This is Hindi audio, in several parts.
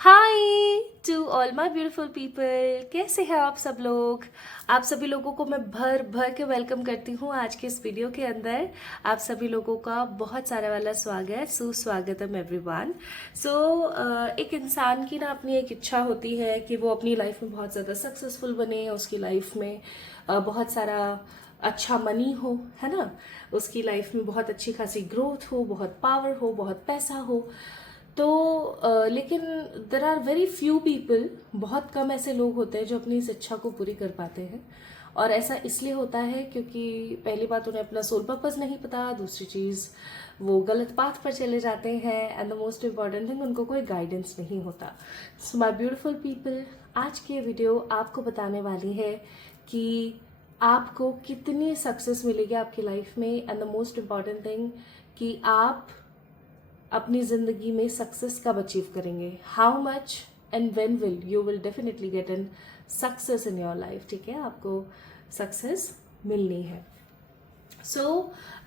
Hi to all my beautiful people, कैसे हैं आप सब लोग। आप सभी लोगों को मैं भर भर के वेलकम करती हूँ आज के इस वीडियो के अंदर। आप सभी लोगों का बहुत सारा वाला स्वागत, सुस्वागतम एवरीवन। सो एक इंसान की ना अपनी एक इच्छा होती है कि वो अपनी लाइफ में बहुत ज़्यादा सक्सेसफुल बने, उसकी लाइफ में बहुत सारा अच्छा मनी हो, है ना, उसकी लाइफ में बहुत अच्छी खासी ग्रोथ हो, बहुत पावर हो, बहुत पैसा हो। तो लेकिन there are very few people, बहुत कम ऐसे लोग होते हैं जो अपनी इस इच्छा को पूरी कर पाते हैं। और ऐसा इसलिए होता है क्योंकि पहली बात उन्हें अपना सोल पर्पस नहीं पता, दूसरी चीज़ वो गलत पाथ पर चले जाते हैं, and the most important thing उनको कोई गाइडेंस नहीं होता। सो माय ब्यूटीफुल पीपल, आज की वीडियो आपको बताने वाली है कि आपको कितनी सक्सेस मिलेगी आपकी लाइफ में, and the most important thing कि आप अपनी जिंदगी में सक्सेस कब अचीव करेंगे, how much and when will you will definitely get an success in your life. ठीक है, आपको सक्सेस मिलनी है।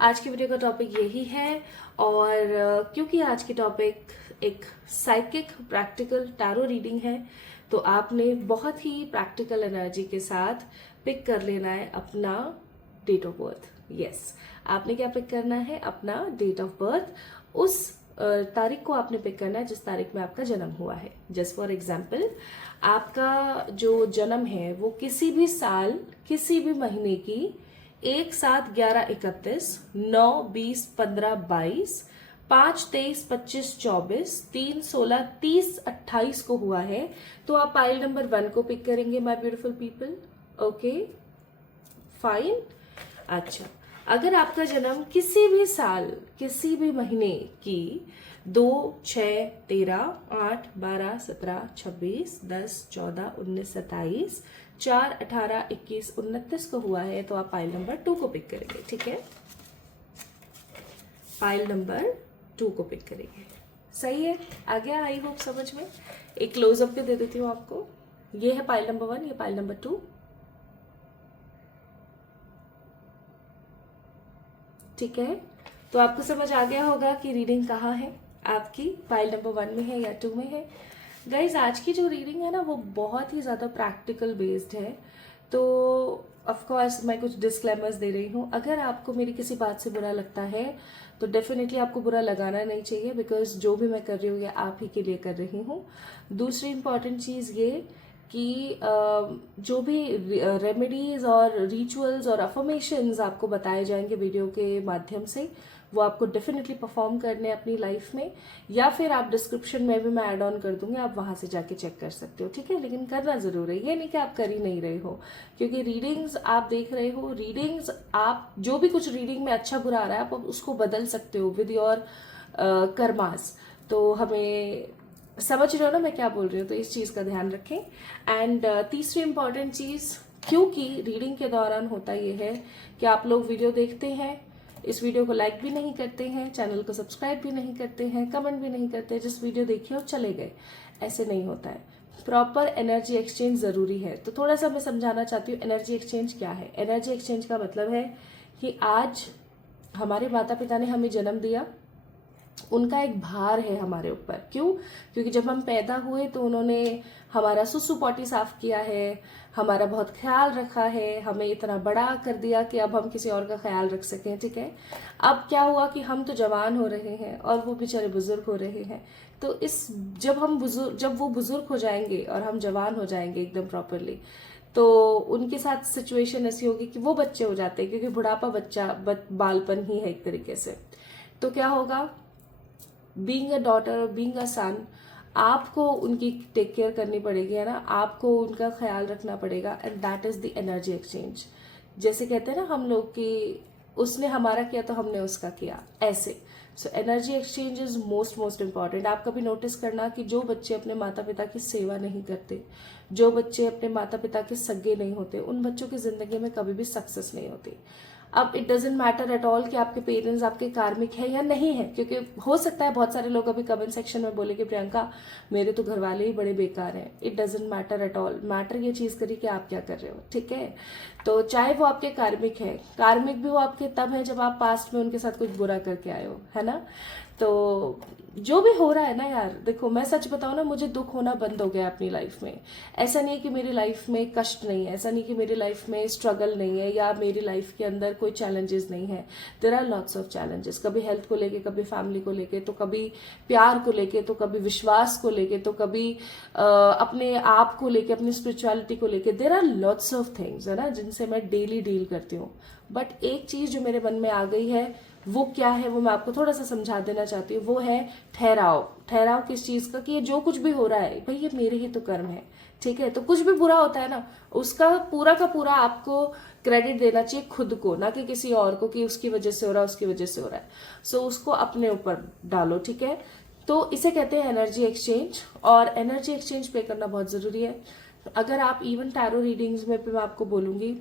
आज की वीडियो का टॉपिक यही है। और क्योंकि आज की टॉपिक एक साइकिक प्रैक्टिकल टैरो रीडिंग है, तो आपने बहुत ही प्रैक्टिकल एनर्जी के साथ पिक कर लेना है अपना डेट ऑफ बर्थ। यस, आपने क्या पिक करना है, अपना डेट ऑफ बर्थ। उस तारीख को आपने पिक करना है जिस तारीख में आपका जन्म हुआ है। जस्ट फॉर एग्जाम्पल, आपका जो जन्म है वो किसी भी साल, किसी भी महीने की 1, 7, 11, 31, 9, 20, 15, 22, 5, 23, 25, 24, 3, 16, 30, 28 को हुआ है, तो आप पाइल नंबर 1 को पिक करेंगे my beautiful people. Okay, fine. अच्छा, अगर आपका जन्म किसी भी साल, किसी भी महीने की 2, 6, 13, 8, 12, 17, 26, 10, 14, 19, 27, 4, 18, 21, 29 को हुआ है, तो आप पाइल नंबर 2 को पिक करेंगे। ठीक है, पाइल नंबर 2 को पिक करेंगे। सही है, आ गया आई होप समझ में। एक क्लोजअप पे दे देती हूँ आपको। ये है पाइल नंबर 1, ये पाइल नंबर 2। ठीक है, तो आपको समझ आ गया होगा कि रीडिंग कहाँ है, आपकी पाइल नंबर 1 में है या 2 में है। गाइज, आज की जो रीडिंग है ना वो बहुत ही ज़्यादा प्रैक्टिकल बेस्ड है। तो ऑफ कोर्स मैं कुछ डिस्क्लेमर्स दे रही हूँ। अगर आपको मेरी किसी बात से बुरा लगता है तो डेफिनेटली आपको बुरा लगाना नहीं चाहिए, बिकॉज जो भी मैं कर रही हूँ ये आप ही के लिए कर रही हूँ। दूसरी इंपॉर्टेंट चीज़ ये कि जो भी रेमेडीज और रिचुअल्स और अफर्मेशंस आपको बताए जाएंगे वीडियो के माध्यम से, वो आपको डेफिनेटली परफॉर्म करने अपनी लाइफ में, या फिर आप डिस्क्रिप्शन में भी मैं ऐड ऑन कर दूंगी, आप वहां से जाके चेक कर सकते हो। ठीक है, लेकिन करना जरूर है, ये नहीं कि आप कर ही नहीं रहे हो, क्योंकि रीडिंग्स आप देख रहे हो, रीडिंग्स आप जो भी कुछ रीडिंग में अच्छा बुरा आ रहा है आप उसको बदल सकते हो विद योर कर्मास। तो हमें समझ रहे हो ना मैं क्या बोल रही हूँ, तो इस चीज़ का ध्यान रखें। एंड तीसरी इंपॉर्टेंट चीज़, क्योंकि रीडिंग के दौरान होता ये है कि आप लोग वीडियो देखते हैं, इस वीडियो को लाइक भी नहीं करते हैं, चैनल को सब्सक्राइब भी नहीं करते हैं, कमेंट भी नहीं करते, जिस वीडियो देखी और चले गए, ऐसे नहीं होता है। प्रॉपर एनर्जी एक्सचेंज जरूरी है। तो थोड़ा सा मैं समझाना चाहती हूँ एनर्जी एक्सचेंज क्या है। एनर्जी एक्सचेंज का मतलब है कि आज हमारे माता पिता ने हमें जन्म दिया, उनका एक भार है हमारे ऊपर। क्यों? क्योंकि जब हम पैदा हुए तो उन्होंने हमारा सुसु पॉटी साफ किया है, हमारा बहुत ख्याल रखा है, हमें इतना बड़ा कर दिया कि अब हम किसी और का ख्याल रख सकें। ठीक है, अब क्या हुआ कि हम तो जवान हो रहे हैं और वो बेचारे बुजुर्ग हो रहे हैं। तो इस जब वो बुजुर्ग हो जाएंगे और हम जवान हो जाएंगे एकदम प्रॉपरली, तो उनके साथ सिचुएशन ऐसी होगी कि वो बच्चे हो जाते हैं, क्योंकि बुढ़ापा बालपन ही है एक तरीके से। तो क्या होगा, being a daughter, being a son, आपको उनकी टेक केयर करनी पड़ेगी, है ना, आपको उनका ख्याल रखना पड़ेगा, and that is the energy exchange. जैसे कहते हैं ना हम लोग कि उसने हमारा किया तो हमने उसका किया, ऐसे। So energy exchange is most important. आप कभी नोटिस करना कि जो बच्चे अपने माता पिता की सेवा नहीं करते, जो बच्चे अपने माता पिता के सगे नहीं होते, उन बच्चों की जिंदगी में कभी भी सक्सेस नहीं होती। अब it doesn't matter at all कि आपके पेरेंट्स आपके कार्मिक है या नहीं है, क्योंकि हो सकता है बहुत सारे लोग अभी कमेंट सेक्शन में बोले कि प्रियंका मेरे तो घर वाले ही बड़े बेकार हैं। It doesn't matter at all. Matter ये चीज करी कि आप क्या कर रहे हो। ठीक है, तो चाहे वो आपके कार्मिक है, कार्मिक भी वो आपके तब है जब आप पास्ट में उनके साथ कुछ बुरा करके आए हो, है ना। तो जो भी हो रहा है ना यार, देखो मैं सच बताऊं ना, मुझे दुख होना बंद हो गया अपनी लाइफ में। ऐसा नहीं है कि मेरी लाइफ में कष्ट नहीं है, ऐसा नहीं कि मेरी लाइफ में स्ट्रगल नहीं है या मेरी लाइफ के अंदर कोई चैलेंजेस नहीं है। There are lots of challenges, कभी हेल्थ को लेके, कभी फैमिली को लेके, तो कभी प्यार को लेके, तो कभी विश्वास को लेके, तो कभी अपने आप को लेके, अपनी स्पिरिचुअलिटी को लेके। There are lots of things है ना जिनसे मैं डेली डील करती हूँ। बट एक चीज जो मेरे मन में आ गई है, वो क्या है वो मैं आपको थोड़ा सा समझा देना चाहती हूँ। वो है ठहराव। ठहराव किस चीज का, कि ये जो कुछ भी हो रहा है भाई ये मेरे ही तो कर्म है, ठीक है। तो कुछ भी बुरा होता है ना, उसका पूरा का पूरा आपको क्रेडिट देना चाहिए खुद को, ना कि किसी और को, कि उसकी वजह से हो रहा है, उसकी वजह से हो रहा है। सो उसको अपने ऊपर डालो, ठीक है। तो इसे कहते हैं एनर्जी एक्सचेंज, और एनर्जी एक्सचेंज पे करना बहुत जरूरी है। अगर आप इवन टैरो रीडिंग्स में मैं आपको बोलूंगी,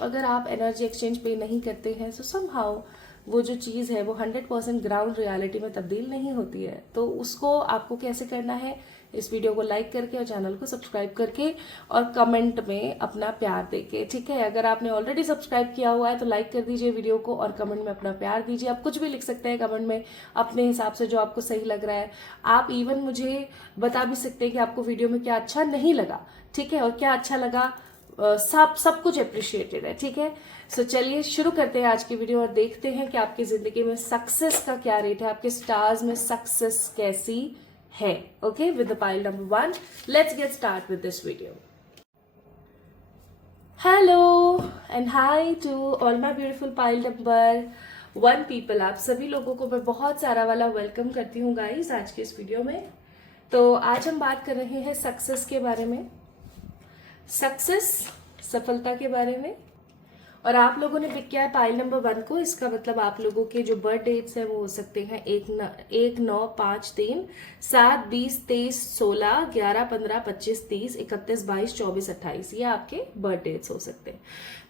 अगर आप एनर्जी एक्सचेंज पे नहीं करते हैं तो समहाउ वो जो चीज़ है वो 100% ग्राउंड रियलिटी में तब्दील नहीं होती है। तो उसको आपको कैसे करना है, इस वीडियो को लाइक करके और चैनल को सब्सक्राइब करके और कमेंट में अपना प्यार देके, ठीक है। अगर आपने ऑलरेडी सब्सक्राइब किया हुआ है तो लाइक कर दीजिए वीडियो को और कमेंट में अपना प्यार दीजिए। आप कुछ भी लिख सकते हैं कमेंट में अपने हिसाब से, जो आपको सही लग रहा है। आप इवन मुझे बता भी सकते हैं कि आपको वीडियो में क्या अच्छा नहीं लगा, ठीक है, और क्या अच्छा लगा। सब कुछ अप्रिशिएटेड है, ठीक है। सो चलिए शुरू करते हैं आज की वीडियो और देखते हैं कि आपकी जिंदगी में सक्सेस का क्या रेट है, आपके स्टार्स में सक्सेस कैसी है। Okay, with the pile number 1 let's get start with this video. Hello and hi to all my beautiful pile number 1 people. आप सभी लोगों को मैं बहुत सारा वाला वेलकम करती हूँ गाइस आज के इस वीडियो में। तो आज हम बात कर रहे हैं सक्सेस के बारे में, सक्सेस सफलता के बारे में। और आप लोगों ने पिक किया है पाइल नंबर 1 को। इसका मतलब आप लोगों के जो बर्थ डेट्स हैं वो हो सकते हैं 1, 9, 5, 3, 7, 20, 23, 16, 11, 15, 25, 30, 31, 22, 24, 28, ये आपके बर्थ डेट्स हो सकते हैं।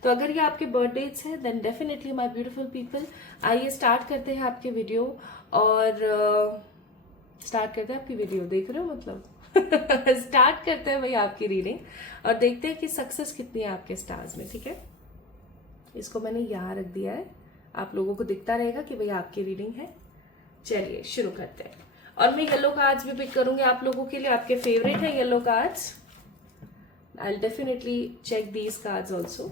तो अगर ये आपके बर्थ डेट्स हैं then definitely my beautiful people, आइए स्टार्ट करते हैं आपके वीडियो। और स्टार्ट करते हैं आपकी वीडियो, देख रहे हो मतलब स्टार्ट करते हैं भाई आपकी रीडिंग और देखते हैं कि सक्सेस कितनी है आपके स्टार्स में, ठीक है। इसको मैंने यहाँ रख दिया है, आप लोगों को दिखता रहेगा कि भाई आपकी रीडिंग है। चलिए शुरू करते हैं। और मैं येलो कार्ड्स भी पिक करूंगी आप लोगों के लिए, आपके फेवरेट है yellow cards. I will definitely check these cards also.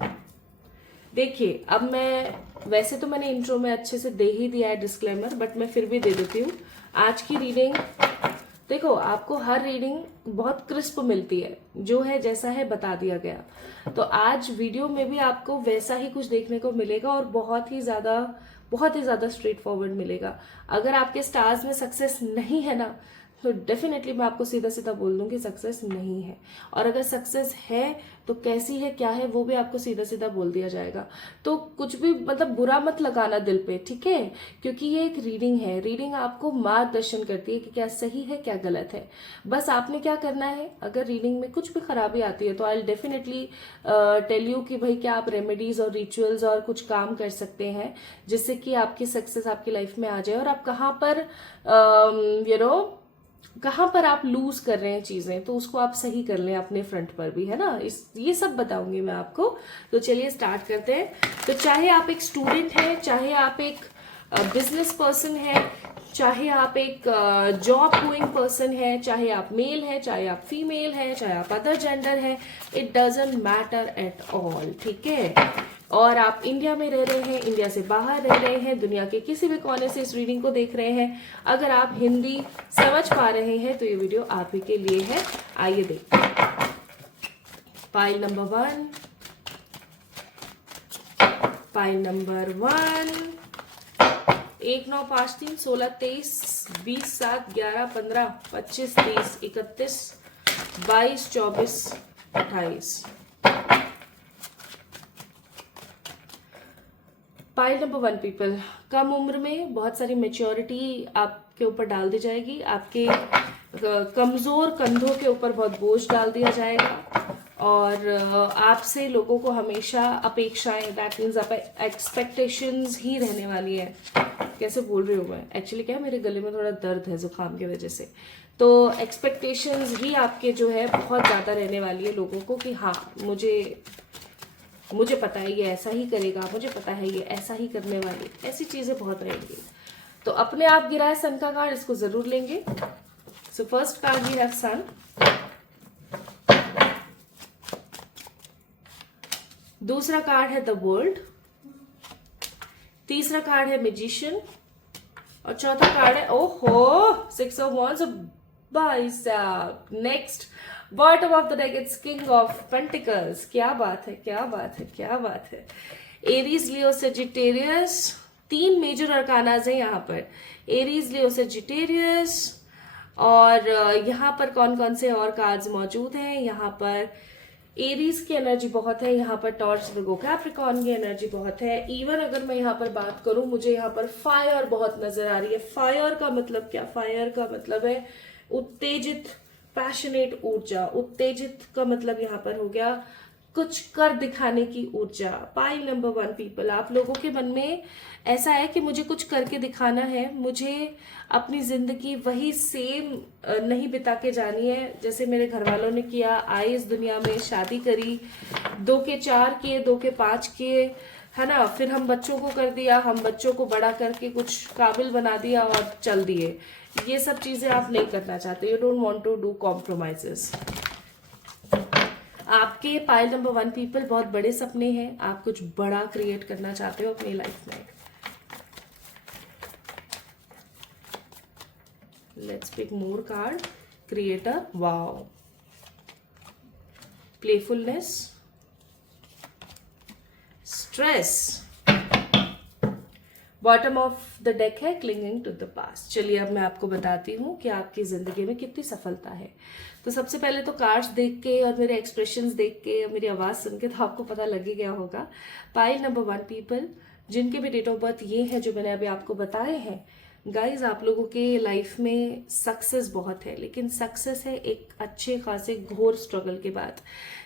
देखिए अब मैं, वैसे तो मैंने इंट्रो में अच्छे से दे ही दिया है डिस्क्लेमर, बट मैं फिर भी दे देती हूँ। आज की रीडिंग देखो, आपको हर रीडिंग बहुत क्रिस्प मिलती है, जो है जैसा है बता दिया गया। तो आज वीडियो में भी आपको वैसा ही कुछ देखने को मिलेगा और बहुत ही ज्यादा स्ट्रेट फॉरवर्ड मिलेगा। अगर आपके स्टार्स में सक्सेस नहीं है ना, तो डेफिनेटली मैं आपको सीधा सीधा बोल दूं कि सक्सेस नहीं है। और अगर सक्सेस है तो कैसी है, क्या है, वो भी आपको सीधा सीधा बोल दिया जाएगा। तो कुछ भी मतलब बुरा मत लगाना दिल पे, ठीक है, क्योंकि ये एक रीडिंग है। रीडिंग आपको मार्गदर्शन करती है कि क्या सही है क्या गलत है। बस आपने क्या करना है, अगर रीडिंग में कुछ भी खराबी आती है तो आई डेफिनेटली टेल यू कि भाई क्या आप रेमेडीज और रिचुअल्स और कुछ काम कर सकते हैं जिससे कि आपकी सक्सेस आपकी लाइफ में आ जाए। और आप कहाँ पर कहाँ पर आप लूज कर रहे हैं चीजें, तो उसको आप सही कर लें अपने फ्रंट पर भी, है ना। ये सब बताऊंगी मैं आपको। तो चलिए स्टार्ट करते हैं। तो चाहे आप एक स्टूडेंट हैं, चाहे आप एक बिजनेस पर्सन है, चाहे आप एक जॉब गोइंग पर्सन है, चाहे आप मेल है, चाहे आप फीमेल है, चाहे आप अदर जेंडर है, it doesn't matter at all, ठीक है। और आप इंडिया में रह रहे हैं, इंडिया से बाहर रह रहे हैं, दुनिया के किसी भी कोने से इस रीडिंग को देख रहे हैं, अगर आप हिंदी समझ पा रहे हैं तो ये वीडियो आप ही के लिए है। आइए देखते हैं pile number 1, pile number 1, 1, 9, 5, 3, 16, 23, 20, 7, 11, 15, 25, 30, 31, 22, 24, 28। Pile number 1 people, कम उम्र में बहुत सारी मेच्योरिटी आपके ऊपर डाल दी जाएगी, आपके कमजोर कंधों के ऊपर बहुत बोझ डाल दिया जाएगा और आपसे लोगों को हमेशा अपेक्षाएं, दैट मीन्स आप एक्सपेक्टेशंस ही रहने वाली है। कैसे बोल रही हूँ मैं, एक्चुअली क्या है मेरे गले में थोड़ा दर्द है जुकाम की वजह से। तो एक्सपेक्टेशंस ही आपके जो है बहुत ज्यादा रहने वाली है लोगों को कि हाँ मुझे पता है ये ऐसा ही करेगा, मुझे पता है ये ऐसा ही करने वाली, ऐसी चीजें बहुत रहेंगी। तो अपने आप गिरा है सन का कार्ड, इसको जरूर लेंगे। So first card we have sun, दूसरा कार्ड है द वर्ल्ड, तीसरा कार्ड है मैजिशियन, और चौथा कार्ड है ओहो 6 ऑफ wands। भाई साहब next bottom of the deck it's king of pentacles. क्या बात है, क्या बात है, क्या बात है। एरीज, लियो, सेजिटेरियस, 3 मेजर अरकानाज है यहाँ पर, एरीज, लियो, सेजिटेरियस। और यहाँ पर कौन कौन से और कार्ड्स मौजूद हैं, यहाँ पर एरीज की एनर्जी बहुत है, यहाँ पर टॉर्च, विर्गो, कैप्रिकॉर्न की एनर्जी बहुत है। इवन अगर मैं यहाँ पर बात करूं, मुझे यहाँ पर फायर बहुत नजर आ रही है। फायर का मतलब क्या, फायर का मतलब है उत्तेजित, पैशनेट ऊर्जा। उत्तेजित का मतलब यहाँ पर हो गया कुछ कर दिखाने की ऊर्जा। पाइल नंबर 1 पीपल, आप लोगों के मन में ऐसा है कि मुझे कुछ करके दिखाना है, मुझे अपनी जिंदगी वही सेम नहीं बिता के जानी है जैसे मेरे घर वालों ने किया। आए इस दुनिया में, शादी करी, 2 के 4 किए, 2 के 5 किए, है ना, फिर हम बच्चों को कर दिया, हम बच्चों को बड़ा करके कुछ काबिल बना दिया और चल दिए। ये सब चीजें आप नहीं करना चाहते, you don't want to do compromises. आपके पाइल नंबर 1 पीपल बहुत बड़े सपने हैं, आप कुछ बड़ा क्रिएट करना चाहते हो अपनी लाइफ में। Let's pick more card. Creator, wow, playfulness, stress, bottom of the deck है क्लिंगिंग टू द पास्ट। चलिए अब मैं आपको बताती हूँ कि आपकी जिंदगी में कितनी सफलता है। तो सबसे पहले तो कार्ड्स देख के और मेरे एक्सप्रेशंस देख के और मेरी आवाज सुन के तो आपको पता लग ही गया होगा। पाइल नंबर 1 पीपल, जिनके भी डेट ऑफ बर्थ ये है जो मैंने अभी आपको बताए हैं, गाइज आप लोगों के लाइफ में सक्सेस बहुत है, लेकिन सक्सेस है एक अच्छे खासे घोर स्ट्रगल के बाद।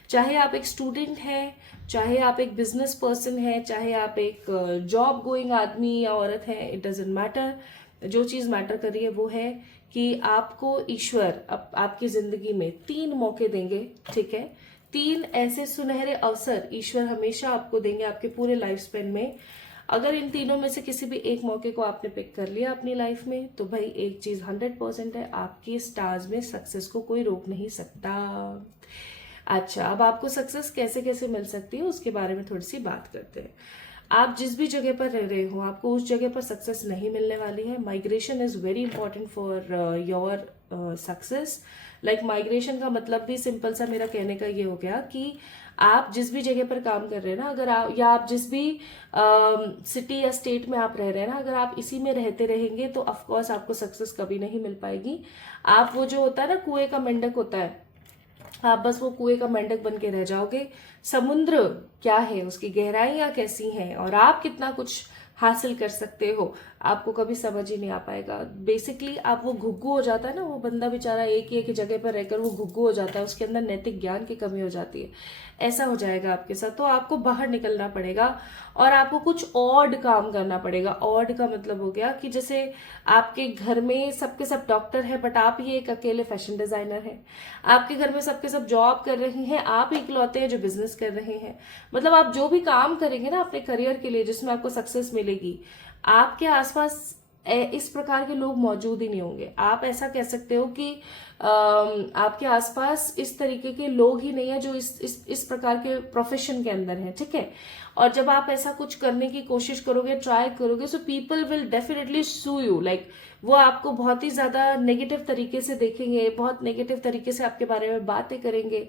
चाहे आप एक स्टूडेंट हैं, चाहे आप एक बिजनेस पर्सन हैं, चाहे आप एक जॉब गोइंग आदमी या औरत हैं, इट डजेंट मैटर। जो चीज मैटर कर रही है वो है कि आपको ईश्वर आपकी जिंदगी में 3 मौके देंगे, ठीक है। 3 ऐसे सुनहरे अवसर ईश्वर हमेशा आपको देंगे आपके पूरे लाइफ स्पेन में। अगर इन तीनों में से किसी भी एक मौके को आपने पिक कर लिया अपनी लाइफ में, तो भाई एक चीज 100% है, आपकी स्टार्स में सक्सेस को कोई रोक नहीं सकता। अच्छा, अब आपको सक्सेस कैसे कैसे मिल सकती है उसके बारे में थोड़ी सी बात करते हैं। आप जिस भी जगह पर रह रहे हो, आपको उस जगह पर सक्सेस नहीं मिलने वाली है। Migration is very important for your success. Like migration का मतलब भी सिंपल सा मेरा कहने का ये हो गया कि आप जिस भी जगह पर काम कर रहे हैं ना, अगर आप या आप जिस भी सिटी या स्टेट में आप रह रहे हैं ना, अगर आप इसी में रहते रहेंगे तो ऑफकोर्स आपको सक्सेस कभी नहीं मिल पाएगी। आप वो जो होता है ना, कुएं का मेंढक होता है, आप बस वो कुएं का मेंढक बन के रह जाओगे। समुद्र क्या है, उसकी गहराइयां कैसी हैं और आप कितना कुछ हासिल कर सकते हो, आपको कभी समझ ही नहीं आ पाएगा। बेसिकली आप वो घुग्गू हो जाता है ना, वो बंदा बेचारा एक ही एक जगह पर रहकर वो घुग्गू हो जाता है, उसके अंदर नैतिक ज्ञान की कमी हो जाती है। ऐसा हो जाएगा आपके साथ। तो आपको बाहर निकलना पड़ेगा और आपको कुछ ऑड काम करना पड़ेगा। ऑड का मतलब हो गया कि जैसे आपके घर में सबके सब डॉक्टर है बट आप ही एक अकेले फैशन डिजाइनर हैं। आपके घर में सबके सब जॉब कर रही हैं, आप ही इकलौते हैं जो बिजनेस कर रहे हैं। मतलब आप जो भी काम करेंगे ना अपने करियर के लिए जिसमें आपको सक्सेस मिलेगी, आपके आसपास इस प्रकार के लोग मौजूद ही नहीं होंगे। आप ऐसा कह सकते हो कि आपके आसपास इस तरीके के लोग ही नहीं है जो इस प्रकार के प्रोफेशन के अंदर हैं, ठीक है। और जब आप ऐसा कुछ करने की कोशिश करोगे, ट्राई करोगे, so people will definitely sue you. Like वो आपको बहुत ही ज्यादा नेगेटिव तरीके से देखेंगे, बहुत नेगेटिव तरीके से आपके बारे में बातें करेंगे,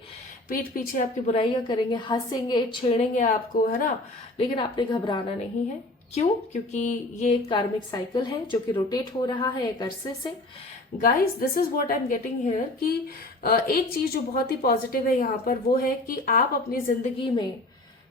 पीठ पीछे आपकी बुराइयां करेंगे, हंसेंगे, छेड़ेंगे आपको, है ना। लेकिन आपने घबराना नहीं है। क्यों? क्योंकि ये एक कार्मिक साइकिल है जो कि रोटेट हो रहा है एक अरसे से। Guys this is what I am getting here कि एक चीज जो बहुत ही पॉजिटिव है यहाँ पर वो है कि आप अपनी जिंदगी में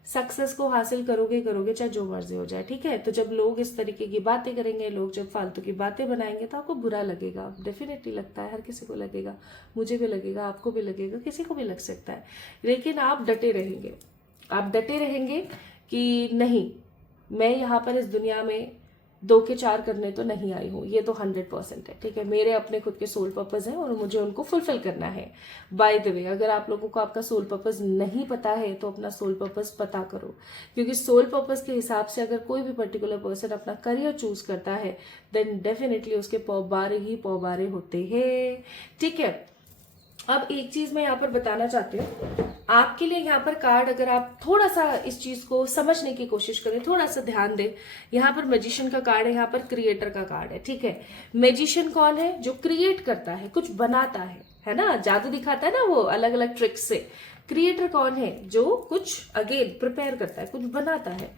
सक्सेस को हासिल करोगे करोगे चाहे जो मर्जी हो जाए, ठीक है। तो जब लोग इस तरीके की बातें करेंगे, लोग जब फालतू की बातें बनाएंगे तो आपको बुरा लगेगा। डेफिनेटली लगता है, हर किसी को लगेगा, मुझे भी लगेगा, आपको भी लगेगा, किसी को भी लग सकता है। लेकिन आप डटे रहेंगे, आप डटे रहेंगे कि नहीं, मैं यहाँ पर इस दुनिया में 2 के 4 करने तो नहीं आई हूँ, ये तो 100% है, ठीक है। मेरे अपने खुद के सोल पर्पस हैं और मुझे उनको फुलफिल करना है। बाय द वे, अगर आप लोगों को आपका सोल पर्पस नहीं पता है तो अपना सोल पर्पस पता करो, क्योंकि सोल पर्पस के हिसाब से अगर कोई भी पर्टिकुलर पर्सन अपना करियर चूज करता है देन डेफिनेटली उसके पौबारे ही पौबारे होते हैं, ठीक है। अब एक चीज मैं यहाँ पर बताना चाहती हूँ आपके लिए, यहाँ पर कार्ड अगर आप थोड़ा सा इस चीज को समझने की कोशिश करें, थोड़ा सा ध्यान दें। यहाँ पर मैजिशियन का कार्ड है, यहाँ पर क्रिएटर का कार्ड है, ठीक है। मैजिशियन कौन है? जो क्रिएट करता है, कुछ बनाता है ना, जादू दिखाता है ना वो अलग अलग ट्रिक्स से। क्रिएटर कौन है? जो कुछ अगेन प्रिपेयर करता है, कुछ बनाता है।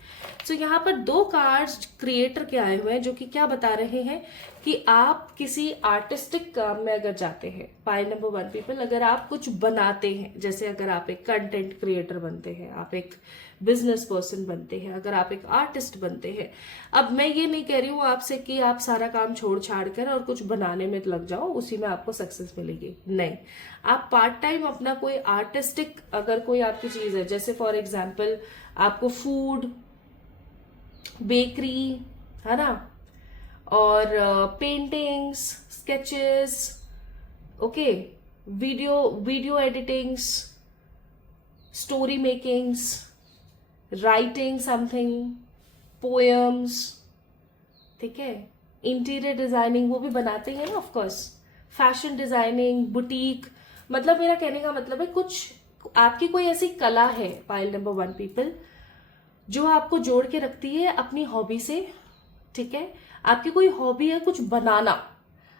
तो यहाँ पर 2 कार्ड्स क्रिएटर के आए हुए हैं, जो कि क्या बता रहे हैं कि आप किसी आर्टिस्टिक काम में अगर जाते हैं, पाइल नंबर 1 पीपल, अगर आप कुछ बनाते हैं, जैसे अगर आप एक कंटेंट क्रिएटर बनते हैं, आप एक बिजनेस पर्सन बनते हैं, अगर आप एक आर्टिस्ट बनते हैं। अब मैं ये नहीं कह रही हूँ आपसे कि आप सारा काम छोड़ छाड़ कर और कुछ बनाने में लग जाओ, उसी में आपको सक्सेस मिलेगी, नहीं। आप पार्ट टाइम अपना कोई आर्टिस्टिक अगर कोई आपकी चीज है, जैसे फॉर एग्जाम्पल आपको फूड, बेकरी, है ना, और paintings, sketches, okay, video editings, story makings, writing something, poems, ठीक है, इंटीरियर डिजाइनिंग, वो भी बनाते हैं ना of course, fashion designing, boutique, मतलब मेरा कहने का मतलब है कुछ आपकी कोई ऐसी कला है पाइल नंबर 1 पीपल जो आपको जोड़ के रखती है अपनी हॉबी से, ठीक है। आपकी कोई हॉबी है कुछ बनाना,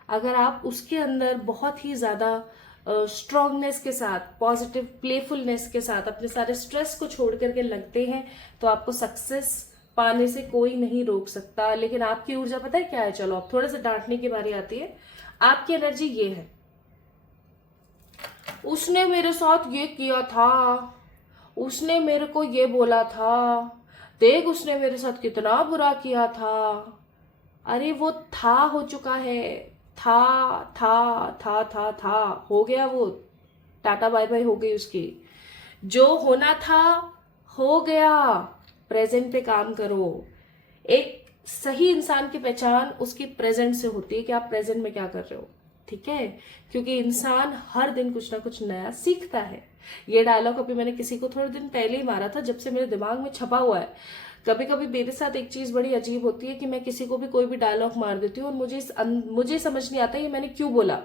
अगर आप उसके अंदर बहुत ही ज्यादा स्ट्रांगनेस के साथ, पॉजिटिव प्लेफुलनेस के साथ अपने सारे स्ट्रेस को छोड़ करके लगते हैं तो आपको सक्सेस पाने से कोई नहीं रोक सकता। लेकिन आपकी ऊर्जा पता है क्या है? चलो अब थोड़ा सा डांटने की बारी आती है। आपकी एनर्जी ये है, उसने मेरे साथ ये किया था, उसने मेरे को ये बोला था, देख उसने मेरे साथ कितना बुरा किया था। अरे वो था हो चुका है, था हो गया, वो टाटा बाय बाय हो गई उसकी। जो होना था हो गया, प्रेजेंट पे काम करो। एक सही इंसान की पहचान उसकी प्रेजेंट से होती है कि आप प्रेजेंट में क्या कर रहे हो, ठीक है। क्योंकि इंसान हर दिन कुछ ना कुछ नया सीखता है। ये डायलॉग अभी मैंने किसी को थोड़े दिन पहले ही मारा था, जब से मेरे दिमाग में छपा हुआ है। कभी कभी मेरे साथ एक चीज बड़ी अजीब होती है कि मैं किसी को भी कोई भी डायलॉग मार देती हूँ और मुझे समझ नहीं आता ये मैंने क्यों बोला,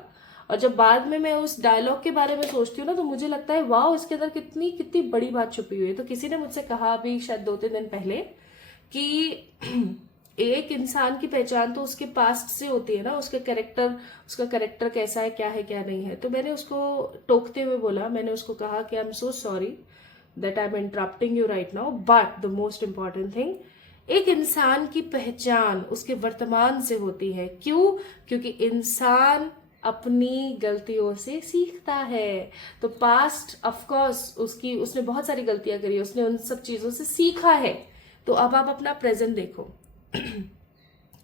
और जब बाद में मैं उस डायलॉग के बारे में सोचती हूँ ना तो मुझे लगता है वाह, इसके अंदर कितनी कितनी बड़ी बात छुपी हुई है। तो किसी ने मुझसे कहा अभी शायद 2-3 दिन पहले कि एक इंसान की पहचान तो उसके पास्ट से होती है ना, उसका कैरेक्टर कैसा है, क्या है, क्या नहीं है। तो मैंने उसको टोकते हुए बोला, मैंने उसको कहा कि I am so sorry that I am interrupting you right now, but the most important thing, एक इंसान की पहचान उसके वर्तमान से होती है। क्यों? क्योंकि इंसान अपनी गलतियों से सीखता है। तो पास्ट ऑफ कोर्स उसने बहुत सारी गलतियां करी, उसने उन सब चीजों से सीखा है। तो अब आप अपना प्रेजेंट देखो।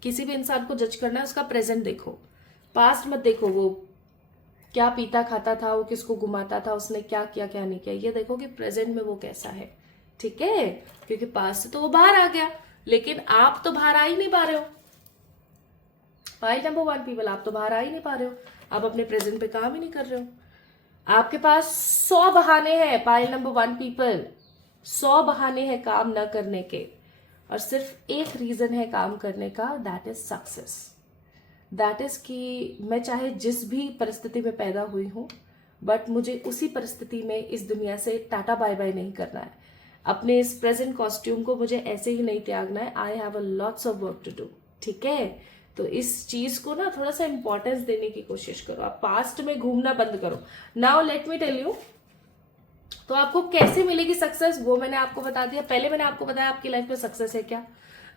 किसी भी इंसान को जज करना है उसका प्रेजेंट देखो, पास्ट मत देखो। वो क्या पीता खाता था, वो किसको घुमाता था, उसने क्या किया क्या नहीं किया, ये देखो कि प्रेजेंट में वो कैसा है, ठीक है। क्योंकि पास्ट से तो वो बाहर आ गया, लेकिन आप तो बाहर आ ही नहीं पा रहे हो। पाइल नंबर 1 पीपल, आप तो बाहर आ ही नहीं पा रहे हो, आप अपने प्रेजेंट पे काम ही नहीं कर रहे हो। आपके पास 100 बहाने हैं पाइल नंबर 1 पीपल, 100 बहाने हैं काम न करने के, और सिर्फ एक रीजन है काम करने का, that is success. That is कि मैं चाहे जिस भी परिस्थिति में पैदा हुई हूं, बट मुझे उसी परिस्थिति में इस दुनिया से टाटा बाय बाय नहीं करना है। अपने इस प्रेजेंट कॉस्ट्यूम को मुझे ऐसे ही नहीं त्यागना है। I have a lots of work to do, ठीक है। तो इस चीज को ना थोड़ा सा इंपॉर्टेंस देने की कोशिश करो, आप पास्ट में घूमना बंद करो। Now let me tell you, तो आपको कैसे मिलेगी सक्सेस वो मैंने आपको बता दिया। पहले मैंने आपको बताया आपकी लाइफ में सक्सेस है क्या,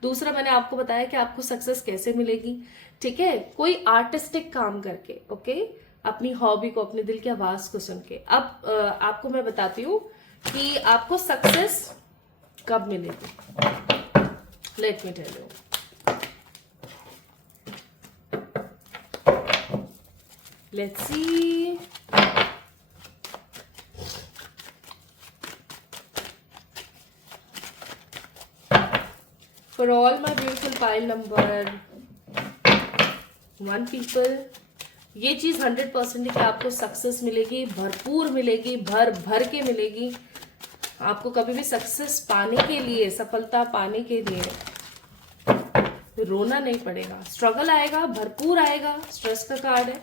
दूसरा मैंने आपको बताया कि आपको सक्सेस कैसे मिलेगी, ठीक है। कोई आर्टिस्टिक काम करके, ओके, अपनी हॉबी को, अपने दिल की आवाज को सुन के। अब आपको मैं बताती हूँ कि आपको सक्सेस कब मिलेगी। Let me tell you, let's see. For all my beautiful pile number 1 people, ये चीज 100% है कि आपको सक्सेस मिलेगी, भरपूर मिलेगी, भर भर के मिलेगी। आपको कभी भी सक्सेस पाने के लिए, सफलता पाने के लिए रोना नहीं पड़ेगा। स्ट्रगल आएगा, भरपूर आएगा, स्ट्रेस का कार्ड है,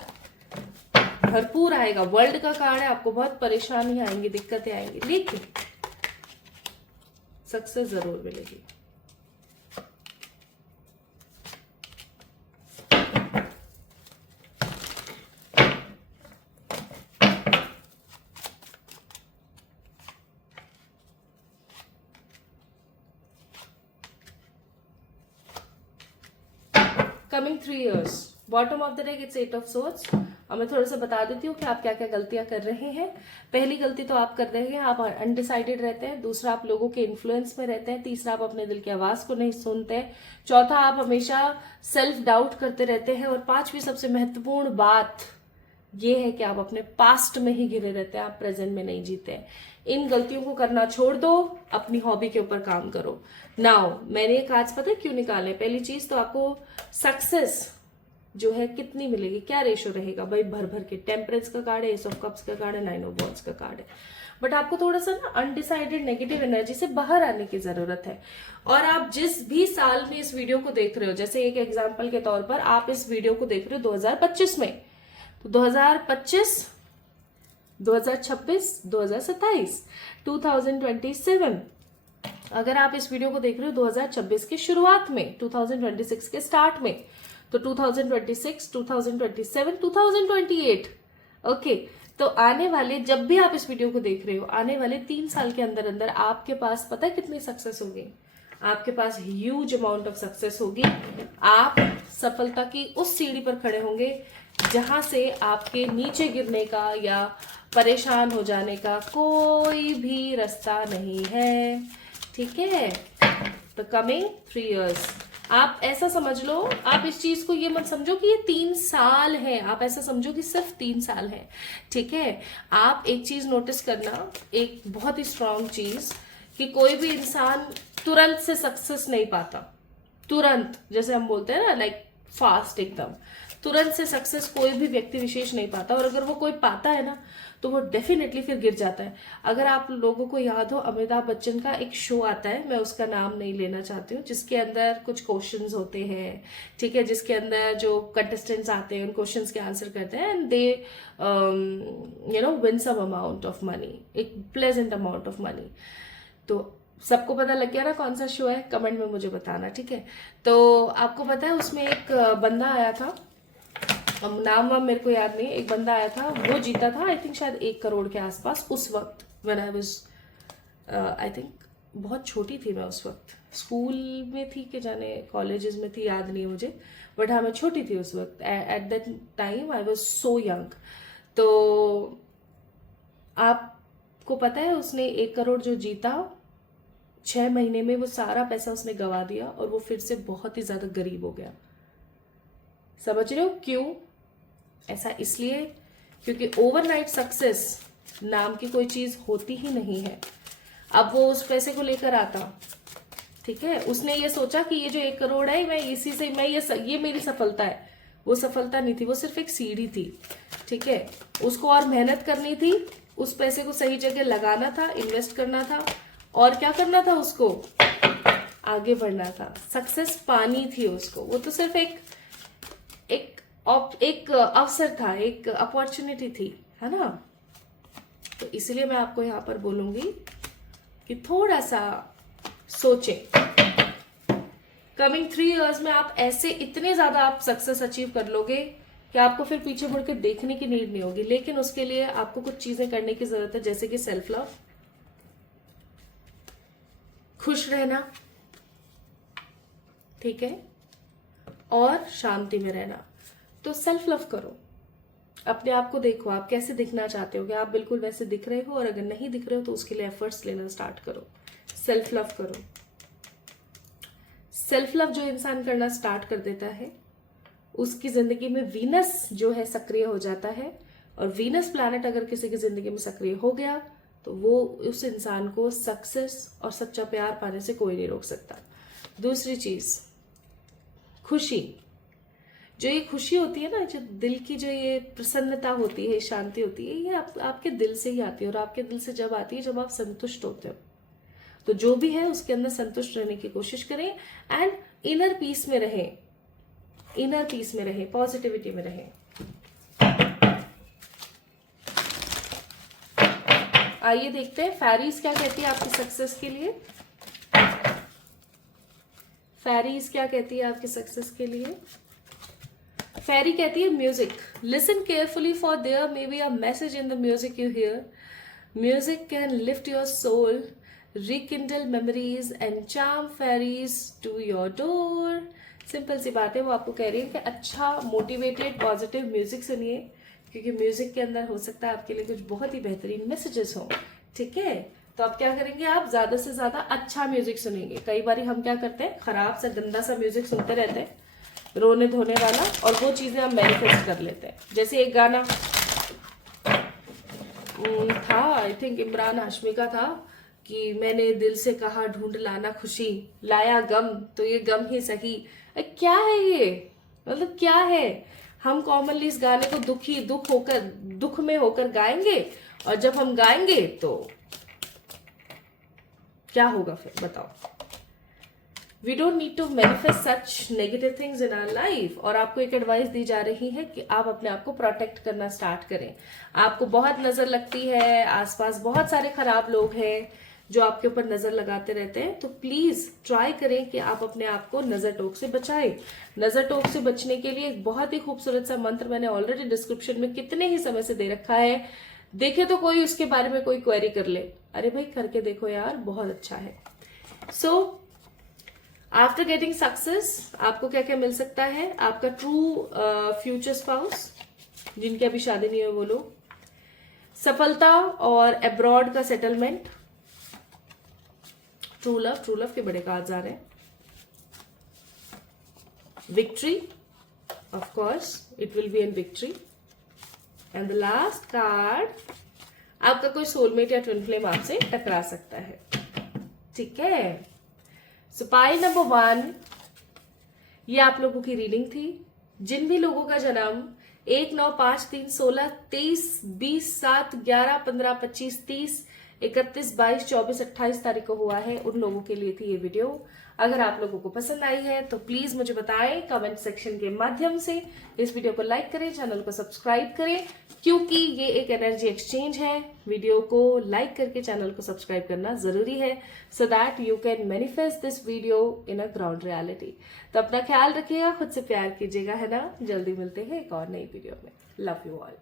भरपूर आएगा, वर्ल्ड का कार्ड है, आपको बहुत परेशानी आएंगी, दिक्कतें आएंगी, लेकिन सक्सेस जरूर मिलेगी। Coming 3 years, bottom of the deck it's 8 of swords। अब मैं थोड़ा सा बता देती हूँ कि आप क्या क्या गलतियां कर रहे हैं। पहली गलती तो आप कर रहे हैं, आप अनडिसाइडेड रहते हैं। दूसरा, आप लोगों के इन्फ्लुएंस में रहते हैं। तीसरा, आप अपने दिल की आवाज को नहीं सुनते। चौथा, आप हमेशा सेल्फ डाउट करते रहते हैं। और पांचवी सबसे महत्वपूर्ण बात ये है कि आप अपने पास्ट में ही घिरे रहते हैं, आप प्रेजेंट में नहीं जीते हैं। इन गलतियों को करना छोड़ दो, अपनी हॉबी के ऊपर काम करो। नाउ मैंने ये कार्ड्स पता है क्यों निकाले। पहली चीज तो आपको सक्सेस जो है कितनी मिलेगी, क्या रेशो रहेगा भाई, भर भर के। टेम्परेंस का कार्ड है, एस ऑफ कप्स का कार्ड है, 9 of wands का कार्ड है। बट आपको थोड़ा सा ना अनडिसाइडेड नेगेटिव एनर्जी से बाहर आने की जरूरत है। और आप जिस भी साल में इस वीडियो को देख रहे हो, जैसे एक एग्जाम्पल के तौर पर आप इस वीडियो को देख रहे हो 2025 में, तो 2025, 2026, 2027, 2027, अगर आप इस वीडियो को देख रहे हो 2026 के शुरुआत में, 2026 के स्टार्ट में, तो 2026, 2027, 2028, ओके। तो आने वाले, जब भी आप इस वीडियो को देख रहे हो, आने वाले 3 साल के अंदर अंदर आपके पास पता है कितनी सक्सेस होगी। आपके पास ह्यूज अमाउंट ऑफ सक्सेस होगी। आप सफलता की उस सीढ़ी पर खड़े होंगे जहां से आपके नीचे गिरने का या परेशान हो जाने का कोई भी रास्ता नहीं है, ठीक है। तो कमिंग 3 years, आप ऐसा समझ लो, आप इस चीज को ये मत समझो कि ये 3 साल है, आप ऐसा समझो कि सिर्फ 3 साल है, ठीक है। आप एक चीज नोटिस करना, एक बहुत ही स्ट्रांग चीज, कि कोई भी इंसान तुरंत से सक्सेस नहीं पाता। तुरंत, जैसे हम बोलते हैं ना, लाइक फास्ट, एकदम तुरंत से सक्सेस कोई भी व्यक्ति विशेष नहीं पाता। और अगर वो कोई पाता है ना, तो वो डेफिनेटली फिर गिर जाता है। अगर आप लोगों को याद हो, अमिताभ बच्चन का एक शो आता है, मैं उसका नाम नहीं लेना चाहती हूँ, जिसके अंदर कुछ क्वेश्चंस होते हैं, ठीक है, जिसके अंदर जो कंटेस्टेंट्स आते हैं उन क्वेश्चंस के आंसर करते हैं, and they win some amount of money, एक प्लेजेंट अमाउंट ऑफ मनी। तो सबको पता लग गया ना कौन सा शो है, कमेंट में मुझे बताना, ठीक है। तो आपको पता है उसमें एक बंदा आया था, नाम वाम मेरे को याद नहीं, एक बंदा आया था, वो जीता था आई थिंक शायद 1 करोड़ के आसपास उस वक्त, when I was I think बहुत छोटी थी मैं उस वक्त, स्कूल में थी कि जाने कॉलेजेस में थी, याद नहीं है मुझे, बट हाँ मैं छोटी थी उस वक्त। At that time I was so young. तो आपको पता है उसने 1 करोड़ जो जीता, 6 महीने में वो सारा पैसा उसने गवा दिया और वो फिर से बहुत ही ज्यादा गरीब हो गया। समझ रहे हो क्यों? ऐसा इसलिए क्योंकि ओवरनाइट सक्सेस नाम की कोई चीज होती ही नहीं है। अब वो उस पैसे को लेकर आता, ठीक है, उसने ये सोचा कि ये जो 1 करोड़ है, मैं इसी से मैं ये मेरी सफलता है। वो सफलता नहीं थी, वो सिर्फ एक सीढ़ी थी, ठीक है। उसको और मेहनत करनी थी, उस पैसे को सही जगह लगाना था, इन्वेस्ट करना था, और क्या करना था, उसको आगे बढ़ना था, सक्सेस पानी थी उसको। वो तो सिर्फ एक अवसर था, एक अपॉर्चुनिटी थी, है ना। तो इसलिए मैं आपको यहाँ पर बोलूंगी कि थोड़ा सा सोचें। कमिंग 3 years में आप ऐसे इतने ज्यादा आप सक्सेस अचीव कर लोगे कि आपको फिर पीछे मुड़ के देखने की नीड नहीं होगी। लेकिन उसके लिए आपको कुछ चीजें करने की जरूरत है, जैसे कि सेल्फ लव, खुश रहना, ठीक है, और शांति में रहना। तो सेल्फ लव करो, अपने आप को देखो, आप कैसे दिखना चाहते हो, कि आप बिल्कुल वैसे दिख रहे हो, और अगर नहीं दिख रहे हो तो उसके लिए एफर्ट्स लेना स्टार्ट करो। सेल्फ लव करो। सेल्फ लव जो इंसान करना स्टार्ट कर देता है, उसकी जिंदगी में वीनस जो है सक्रिय हो जाता है, और वीनस प्लैनेट अगर किसी की जिंदगी में सक्रिय हो गया तो वो उस इंसान को सक्सेस और सच्चा प्यार पाने से कोई नहीं रोक सकता। दूसरी चीज, खुशी। जो ये खुशी होती है ना, जो दिल की जो ये प्रसन्नता होती है, शांति होती है, ये आपके दिल से ही आती है। और आपके दिल से जब आती है जब आप संतुष्ट होते हो। तो जो भी है उसके अंदर संतुष्ट रहने की कोशिश करें एंड इनर पीस में रहें, इनर पीस में रहें, पॉजिटिविटी में रहें। आइए देखते हैं फैरीज क्या कहती है आपकी सक्सेस के लिए। फैरीज क्या कहती है आपकी सक्सेस के लिए। फेरी कहती है music, listen carefully for there may be a message in the music you hear. Music can lift your soul, rekindle memories and charm fairies to your door। Simple सी बात है, वो आपको कह रही है कि अच्छा मोटिवेटेड पॉजिटिव म्यूजिक सुनिए, क्योंकि म्यूजिक के अंदर हो सकता है आपके लिए कुछ बहुत ही बेहतरीन मैसेजेस हो। ठीक है, तो आप क्या करेंगे, आप ज्यादा से ज्यादा अच्छा म्यूजिक सुनेंगे। कई बार हम क्या करते हैं, खराब सा गंदा सा म्यूजिक सुनते रहते हैं, रोने धोने वाला, और वो चीजें हम मैनिफेस्ट कर लेते हैं। जैसे एक गाना था, आई थिंक इमरान हाशमी का था, कि मैंने दिल से कहा ढूंढ लाना खुशी, लाया गम तो ये गम ही सही। क्या है ये, मतलब क्या है। हम कॉमनली इस गाने को दुख में होकर गाएंगे, और जब हम गाएंगे तो क्या होगा फिर बताओ। We don't need to manifest such negative things in our life. और आपको एक एडवाइस दी जा रही है कि आप अपने आप को प्रोटेक्ट करना स्टार्ट करें। आपको बहुत नजर लगती है, आसपास बहुत सारे खराब लोग हैं जो आपके ऊपर नजर लगाते रहते हैं, तो प्लीज ट्राई करें कि आप अपने आप को नजर टोक से बचाएं। नजर टोक से बचने के लिए एक बहुत ही खूबसूरत सा मंत्र मैंने ऑलरेडी डिस्क्रिप्शन में कितने ही समय से दे रखा है। देखे तो कोई उसके बारे में कोई क्वेरी कर ले, अरे भाई करके देखो यार, बहुत अच्छा है। सो आफ्टर गेटिंग सक्सेस आपको क्या क्या मिल सकता है। आपका ट्रू फ्यूचर स्पाउस, जिनकी अभी शादी नहीं है वो लोग, सफलता और अब्रॉड का सेटलमेंट, ट्रू लव के बड़े कार्ड्स आ रहे हैं, victory, of course it will be an victory, and the last card, आपका कोई सोलमेट या ट्विन फ्लेम आपसे टकरा सकता है। ठीक है, सो पाइल नंबर 1, ये आप लोगों की रीडिंग थी। जिन भी लोगों का जन्म 1, 9, 5, 3, 16, 23, 20, 7, 11, 15, 25, 30, 31, 22, 24, 28 तारीख को हुआ है, उन लोगों के लिए थी ये वीडियो। अगर आप लोगों को पसंद आई है तो प्लीज मुझे बताएं कमेंट सेक्शन के माध्यम से। इस वीडियो को लाइक करें, चैनल को सब्सक्राइब करें, क्योंकि ये एक एनर्जी एक्सचेंज है। वीडियो को लाइक करके चैनल को सब्सक्राइब करना जरूरी है, so that you can manifest this video in a ground reality. तो अपना ख्याल रखिएगा, खुद से प्यार कीजिएगा, है ना। जल्दी मिलते हैं एक और नई वीडियो में। Love you all.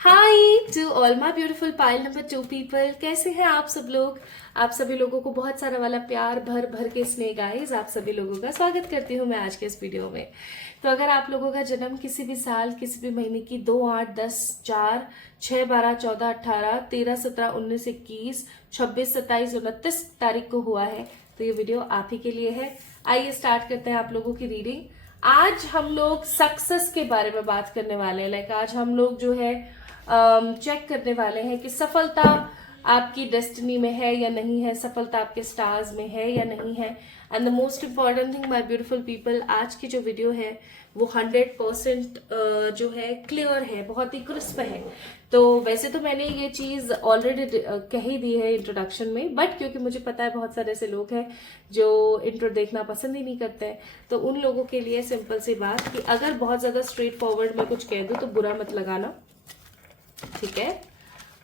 Hi to all my beautiful pile number 2 people, कैसे हैं आप सब लोग। आप सभी लोगों को बहुत सारा वाला प्यार भर भर के स्नेह गाइस, आप सभी लोगों का स्वागत करती हूँ मैं आज के इस वीडियो में। तो अगर आप लोगों का जन्म किसी भी साल, किसी भी महीने की 2, 8, 10, 4, 6, 12, 14, 18, 13, 17, 19, 21, 26, 27, 29 तारीख को हुआ है, तो ये वीडियो आप ही के लिए है। आइए स्टार्ट करते हैं आप लोगों की रीडिंग। आज हम लोग सक्सेस के बारे में बात करने वाले हैं। लाइक आज हम लोग जो है चेक करने वाले हैं कि सफलता आपकी डेस्टिनी में है या नहीं है, सफलता आपके स्टार्स में है या नहीं है। And the most important thing my beautiful people, आज की जो वीडियो है वो 100% जो है क्लियर है, बहुत ही क्रिस्प है। तो वैसे तो मैंने ये चीज ऑलरेडी कह ही दी है इंट्रोडक्शन में, बट क्योंकि मुझे पता है बहुत सारे ऐसे लोग हैं जो इंट्रो देखना पसंद ही नहीं करते हैं, तो उन लोगों के लिए सिंपल सी बात कि अगर बहुत ज्यादा स्ट्रेट फॉरवर्ड में कुछ कह दूं तो बुरा मत लगाना, ठीक है।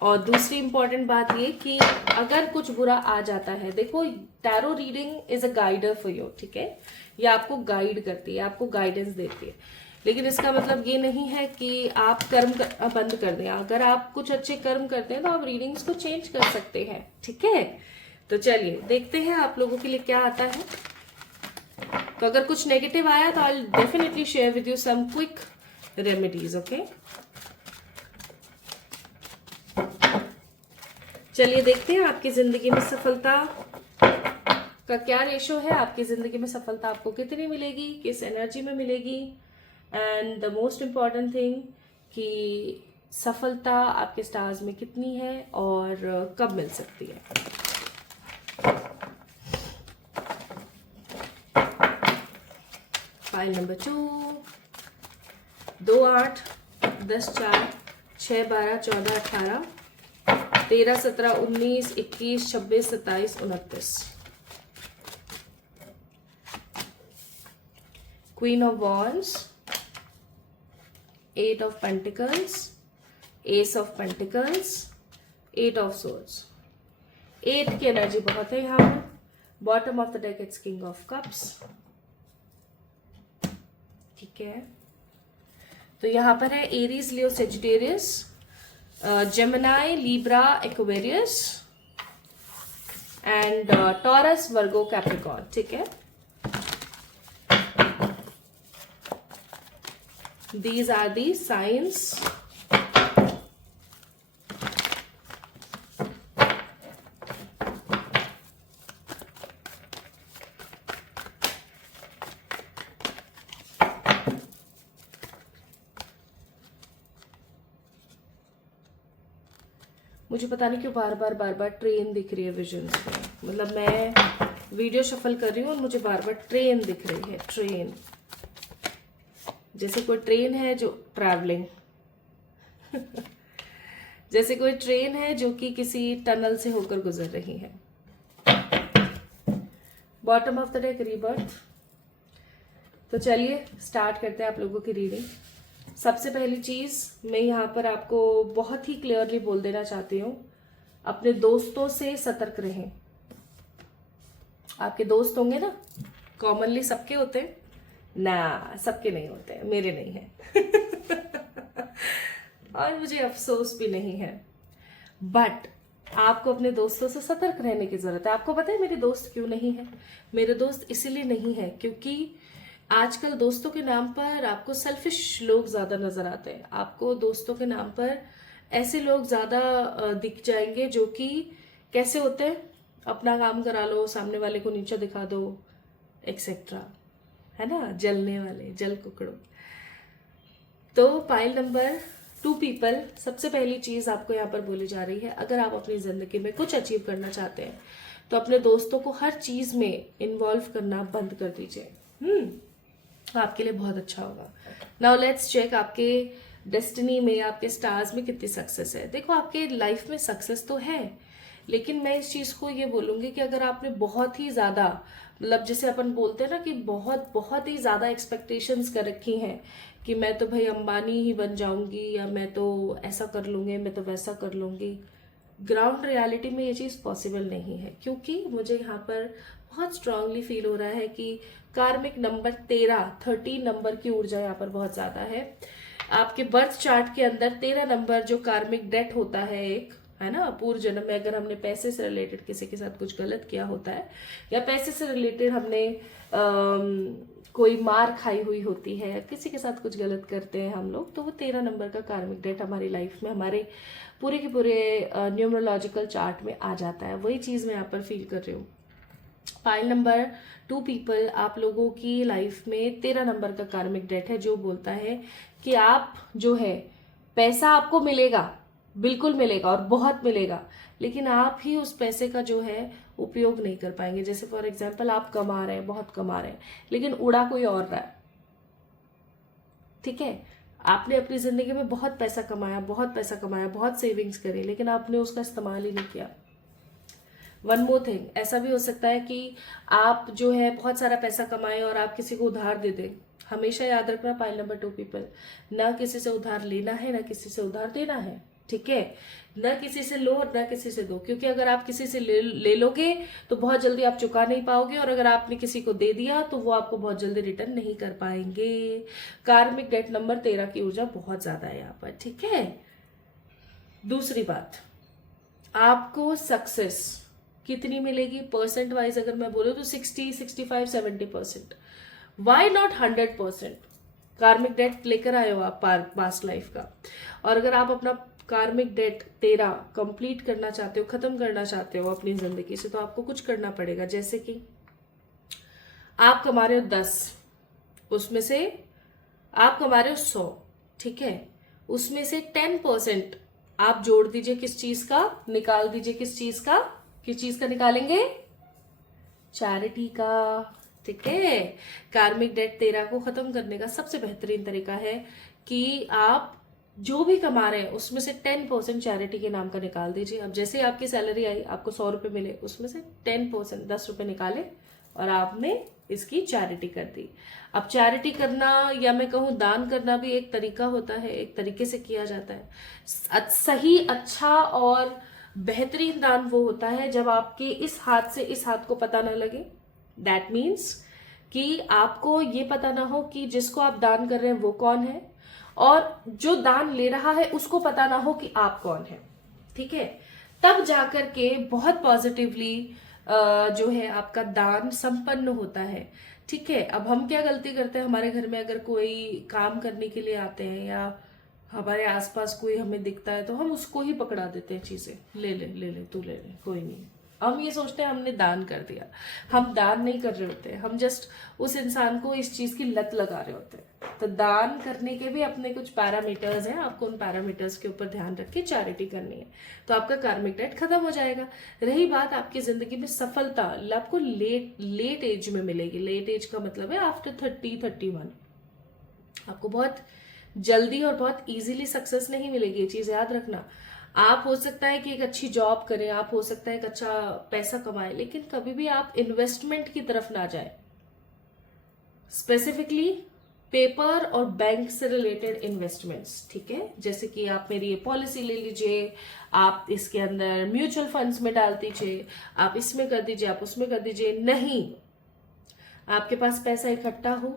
और दूसरी इंपॉर्टेंट बात ये कि अगर कुछ बुरा आ जाता है, देखो tarot reading is a guider for you, ठीक है। ये आपको गाइड करती है, आपको गाइडेंस देती है, लेकिन इसका मतलब ये नहीं है कि आप कर्म बंद कर दें। अगर आप कुछ अच्छे कर्म करते हैं तो आप रीडिंग्स को चेंज कर सकते हैं, ठीक है। तो चलिए देखते हैं आप लोगों के लिए क्या आता है। तो अगर कुछ नेगेटिव आया तो I will definitely share with you some quick remedies, okay. चलिए देखते हैं आपकी जिंदगी में सफलता का क्या रेशो है, आपकी जिंदगी में सफलता आपको कितनी मिलेगी, किस एनर्जी में मिलेगी, and the most important thing कि सफलता आपके स्टार्स में कितनी है और कब मिल सकती है। Pile number 2, 2 8 10 4 6 12 14 18 13 17 19 21 26 27 29। Queen of wands, 8 of pentacles, S of pentacles, 8 of swords. 8 की एनर्जी बहुत है यहाँ पर। Bottom of the deck it's king of cups. ठीक है, तो यहां पर है Aries, Leo, Sagittarius, Gemini, Libra, Aquarius and taurus, Virgo, Capricorn. ठीक है, दीज आर दी साइंस। मुझे पता नहीं क्यों बार बार ट्रेन दिख रही है विजन्स में। मतलब मैं वीडियो शफल कर रही हूँ और मुझे बार बार ट्रेन दिख रही है। ट्रेन, जैसे कोई ट्रेन है जो ट्रैवलिंग जैसे कोई ट्रेन है जो कि किसी टनल से होकर गुजर रही है। Bottom of the deck rebirth. तो चलिए स्टार्ट करते हैं आप लोगों की रीडिंग। सबसे पहली चीज मैं यहाँ पर आपको बहुत ही क्लियरली बोल देना चाहती हूँ, अपने दोस्तों से सतर्क रहें। आपके दोस्त होंगे ना, कॉमनली सबके होते हैं ना, सबके नहीं होते हैं, मेरे नहीं है और मुझे अफसोस भी नहीं है। बट आपको अपने दोस्तों से सतर्क रहने की जरूरत है। आपको पता है मेरे दोस्त क्यों नहीं है? मेरे दोस्त इसीलिए नहीं है क्योंकि आजकल दोस्तों के नाम पर आपको सेल्फिश लोग ज्यादा नजर आते हैं। आपको दोस्तों के नाम पर ऐसे लोग ज्यादा दिख जाएंगे जो कि कैसे होते हैं, अपना काम करा लो, सामने वाले को नीचा दिखा दो, एक्सेट्रा, है ना, जलने वाले, जल कुकड़ो। तो पाइल नंबर 2 पीपल, सबसे पहली चीज आपको यहाँ पर बोली जा रही है, अगर आप अपनी जिंदगी में कुछ अचीव करना चाहते हैं तो अपने दोस्तों को हर चीज में इन्वॉल्व करना बंद कर दीजिए। आपके लिए बहुत अच्छा होगा। नाउ लेट्स चेक आपके डेस्टिनी में, आपके स्टार्स में कितनी सक्सेस है। देखो आपके लाइफ में सक्सेस तो है, लेकिन मैं इस चीज को ये बोलूंगी कि अगर आपने बहुत ही ज्यादा, मतलब जैसे अपन बोलते हैं ना कि बहुत बहुत ही ज्यादा एक्सपेक्टेशंस कर रखी हैं कि मैं तो भाई अंबानी ही बन जाऊंगी, या मैं तो ऐसा कर लूंगी, मैं तो वैसा कर लूंगी, ग्राउंड रियलिटी में ये चीज पॉसिबल नहीं है। क्योंकि मुझे यहाँ पर बहुत स्ट्रांगली फील हो रहा है कि कार्मिक नंबर 13 नंबर की ऊर्जा यहाँ पर बहुत ज्यादा है। आपके बर्थ चार्ट के अंदर 13 नंबर जो कार्मिक डेट होता है एक, है ना, पूर्व जन्म में अगर हमने पैसे से रिलेटेड किसी के साथ कुछ गलत किया होता है, या पैसे से रिलेटेड हमने कोई मार खाई हुई होती है, किसी के साथ कुछ गलत करते हैं हम लोग, तो वो 13 नंबर का कार्मिक डेट हमारी लाइफ में, हमारे पूरे के पूरे न्यूमरोलॉजिकल चार्ट में आ जाता है। वही चीज मैं यहाँ पर फील कर रही हूँ। पाइल नंबर 2 पीपल, आप लोगों की लाइफ में 13 नंबर का कार्मिक डेट है जो बोलता है कि आप जो है, पैसा आपको मिलेगा, बिल्कुल मिलेगा और बहुत मिलेगा, लेकिन आप ही उस पैसे का जो है उपयोग नहीं कर पाएंगे। जैसे फॉर एग्जांपल आप कमा रहे हैं, बहुत कमा रहे हैं, लेकिन उड़ा कोई और रहा है। ठीक है, आपने अपनी जिंदगी में बहुत पैसा कमाया, बहुत पैसा कमाया, बहुत सेविंग्स करी, लेकिन आपने उसका इस्तेमाल ही नहीं किया। वन मोर थिंग, ऐसा भी हो सकता है कि आप जो है बहुत सारा पैसा कमाए और आप किसी को उधार दे दें। हमेशा याद रखना पाइल नंबर 2 पीपल, ना किसी से उधार लेना है, ना किसी से उधार देना है। ठीक है, ना किसी से लो और ना किसी से दो, क्योंकि अगर आप किसी से ले लोगे तो बहुत जल्दी आप चुका नहीं पाओगे, और अगर आपने किसी को दे दिया तो वो आपको बहुत जल्दी रिटर्न नहीं कर पाएंगे। कार्मिक डेट नंबर 13 की ऊर्जा बहुत ज्यादा है यहाँ पर। ठीक है, दूसरी बात, आपको सक्सेस कितनी मिलेगी परसेंट वाइज अगर मैं बोलूं तो 60, 65, 70%, वाई नॉट 100%। कार्मिक डेट लेकर आए हो आप पास्ट लाइफ का, और अगर आप अपना कार्मिक डेट 13 कंप्लीट करना चाहते हो, खत्म करना चाहते हो अपनी जिंदगी से, तो आपको कुछ करना पड़ेगा। जैसे कि आप कमा रहे हो 10, उसमें से आप कमा रहे हो 100, ठीक है, उसमें से 10% आप जोड़ दीजिए, किस चीज का निकाल दीजिए, किस चीज का निकालेंगे? चैरिटी का। ठीक है। कार्मिक डेट 13 को खत्म करने का सबसे बेहतरीन तरीका है कि आप जो भी कमा रहे हैं उसमें से 10% चैरिटी के नाम का निकाल दीजिए। अब जैसे आपकी सैलरी आई, आपको 100 रुपए मिले, उसमें से 10% 10 रुपए निकाले और आपने इसकी चैरिटी कर दी। अब चैरिटी करना या मैं कहूँ दान करना भी एक तरीका होता है, एक तरीके से किया जाता है। सही, अच्छा और बेहतरीन दान वो होता है जब आपके इस हाथ से इस हाथ को पता ना लगे। दैट मीन्स कि आपको ये पता ना हो कि जिसको आप दान कर रहे हैं वो कौन है, और जो दान ले रहा है उसको पता ना हो कि आप कौन है। ठीक है, तब जाकर के बहुत पॉजिटिवली जो है आपका दान संपन्न होता है। ठीक है, अब हम क्या गलती करते हैं, हमारे घर में अगर कोई काम करने के लिए आते हैं या हमारे आसपास कोई हमें दिखता है तो हम उसको ही पकड़ा देते हैं चीजें, ले ले ले ले तू ले ले, कोई नहीं। हम ये सोचते हैं हमने दान कर दिया। हम दान नहीं कर रहे होते, हम जस्ट उस इंसान को इस चीज की लत लगा रहे होते हैं। तो दान करने के भी अपने कुछ पैरामीटर्स हैं, आपको उन पैरामीटर्स के ऊपर ध्यान रख के चैरिटी करनी है, तो आपका कार्मिक डेट खत्म हो जाएगा। रही बात आपकी जिंदगी में सफलता, आपको लेट एज में मिलेगी। लेट एज का मतलब है आफ्टर 30-31। आपको बहुत जल्दी और बहुत इजीली सक्सेस नहीं मिलेगी, ये चीज याद रखना। आप हो सकता है कि एक अच्छी जॉब करें, आप हो सकता है एक अच्छा पैसा कमाएं, लेकिन कभी भी आप इन्वेस्टमेंट की तरफ ना जाएं। स्पेसिफिकली पेपर और बैंक से रिलेटेड इन्वेस्टमेंट्स। ठीक है, जैसे कि आप मेरी ये पॉलिसी ले लीजिए, आप इसके अंदर म्यूचुअल फंड्स में डाल दीजिए, आप इसमें कर दीजिए, आप उसमें कर दीजिए। नहीं, आपके पास पैसा इकट्ठा हो,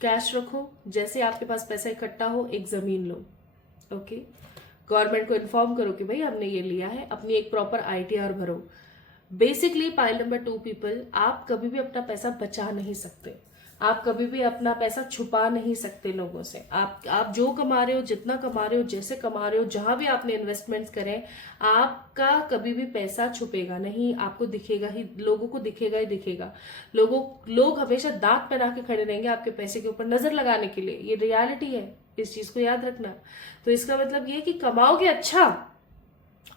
कैश रखो। जैसे आपके पास पैसा इकट्ठा हो, एक जमीन लो। ओके, गवर्नमेंट को इन्फॉर्म करो कि भाई हमने ये लिया है, अपनी एक प्रॉपर आईटीआर भरो। बेसिकली पाइल नंबर 2 पीपल, आप कभी भी अपना पैसा बचा नहीं सकते, आप कभी भी अपना पैसा छुपा नहीं सकते लोगों से। आप जो कमा रहे हो, जितना कमा रहे हो, जैसे कमा रहे हो, जहां भी आपने इन्वेस्टमेंट्स करें, आपका कभी भी पैसा छुपेगा नहीं, आपको दिखेगा ही, लोगों को दिखेगा ही दिखेगा। लोग हमेशा दांत बना के खड़े रहेंगे आपके पैसे के ऊपर नजर लगाने के लिए। ये रियलिटी है, इस चीज को याद रखना। तो इसका मतलब ये कि कमाओगे अच्छा।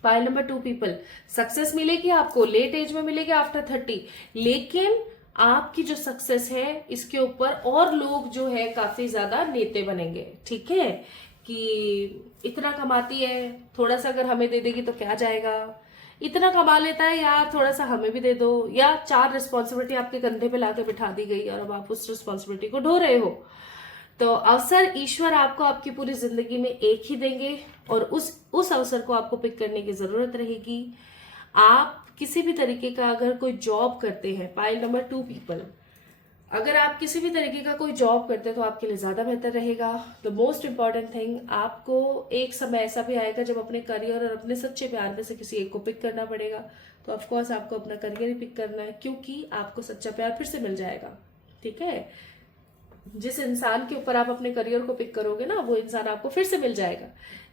पाइल नंबर 2 पीपल, सक्सेस मिलेगी आपको, लेट एज में मिलेगी आफ्टर 30, लेकिन आपकी जो सक्सेस है इसके ऊपर और लोग जो है काफी ज्यादा नेते बनेंगे। ठीक है, कि इतना कमाती है, थोड़ा सा अगर हमें दे देगी तो क्या जाएगा, इतना कमा लेता है यार, थोड़ा सा हमें भी दे दो, या 4 रिस्पॉन्सिबिलिटी आपके कंधे पे लाके बिठा दी गई और अब आप उस रिस्पॉन्सिबिलिटी को ढो रहे हो। तो अवसर ईश्वर आपको आपकी पूरी जिंदगी में एक ही देंगे और उस अवसर को आपको पिक करने की जरूरत रहेगी। आप किसी भी तरीके का अगर कोई जॉब करते हैं, पाइल नंबर 2 पीपल, अगर आप किसी भी तरीके का कोई जॉब करते हैं तो आपके लिए ज्यादा बेहतर रहेगा। द मोस्ट इंपॉर्टेंट थिंग, आपको एक समय ऐसा भी आएगा जब अपने करियर और अपने सच्चे प्यार में से किसी एक को पिक करना पड़ेगा। तो ऑफकोर्स आपको अपना करियर ही पिक करना है, क्योंकि आपको सच्चा प्यार फिर से मिल जाएगा। ठीक है, जिस इंसान के ऊपर आप अपने करियर को पिक करोगे ना, वो इंसान आपको फिर से मिल जाएगा।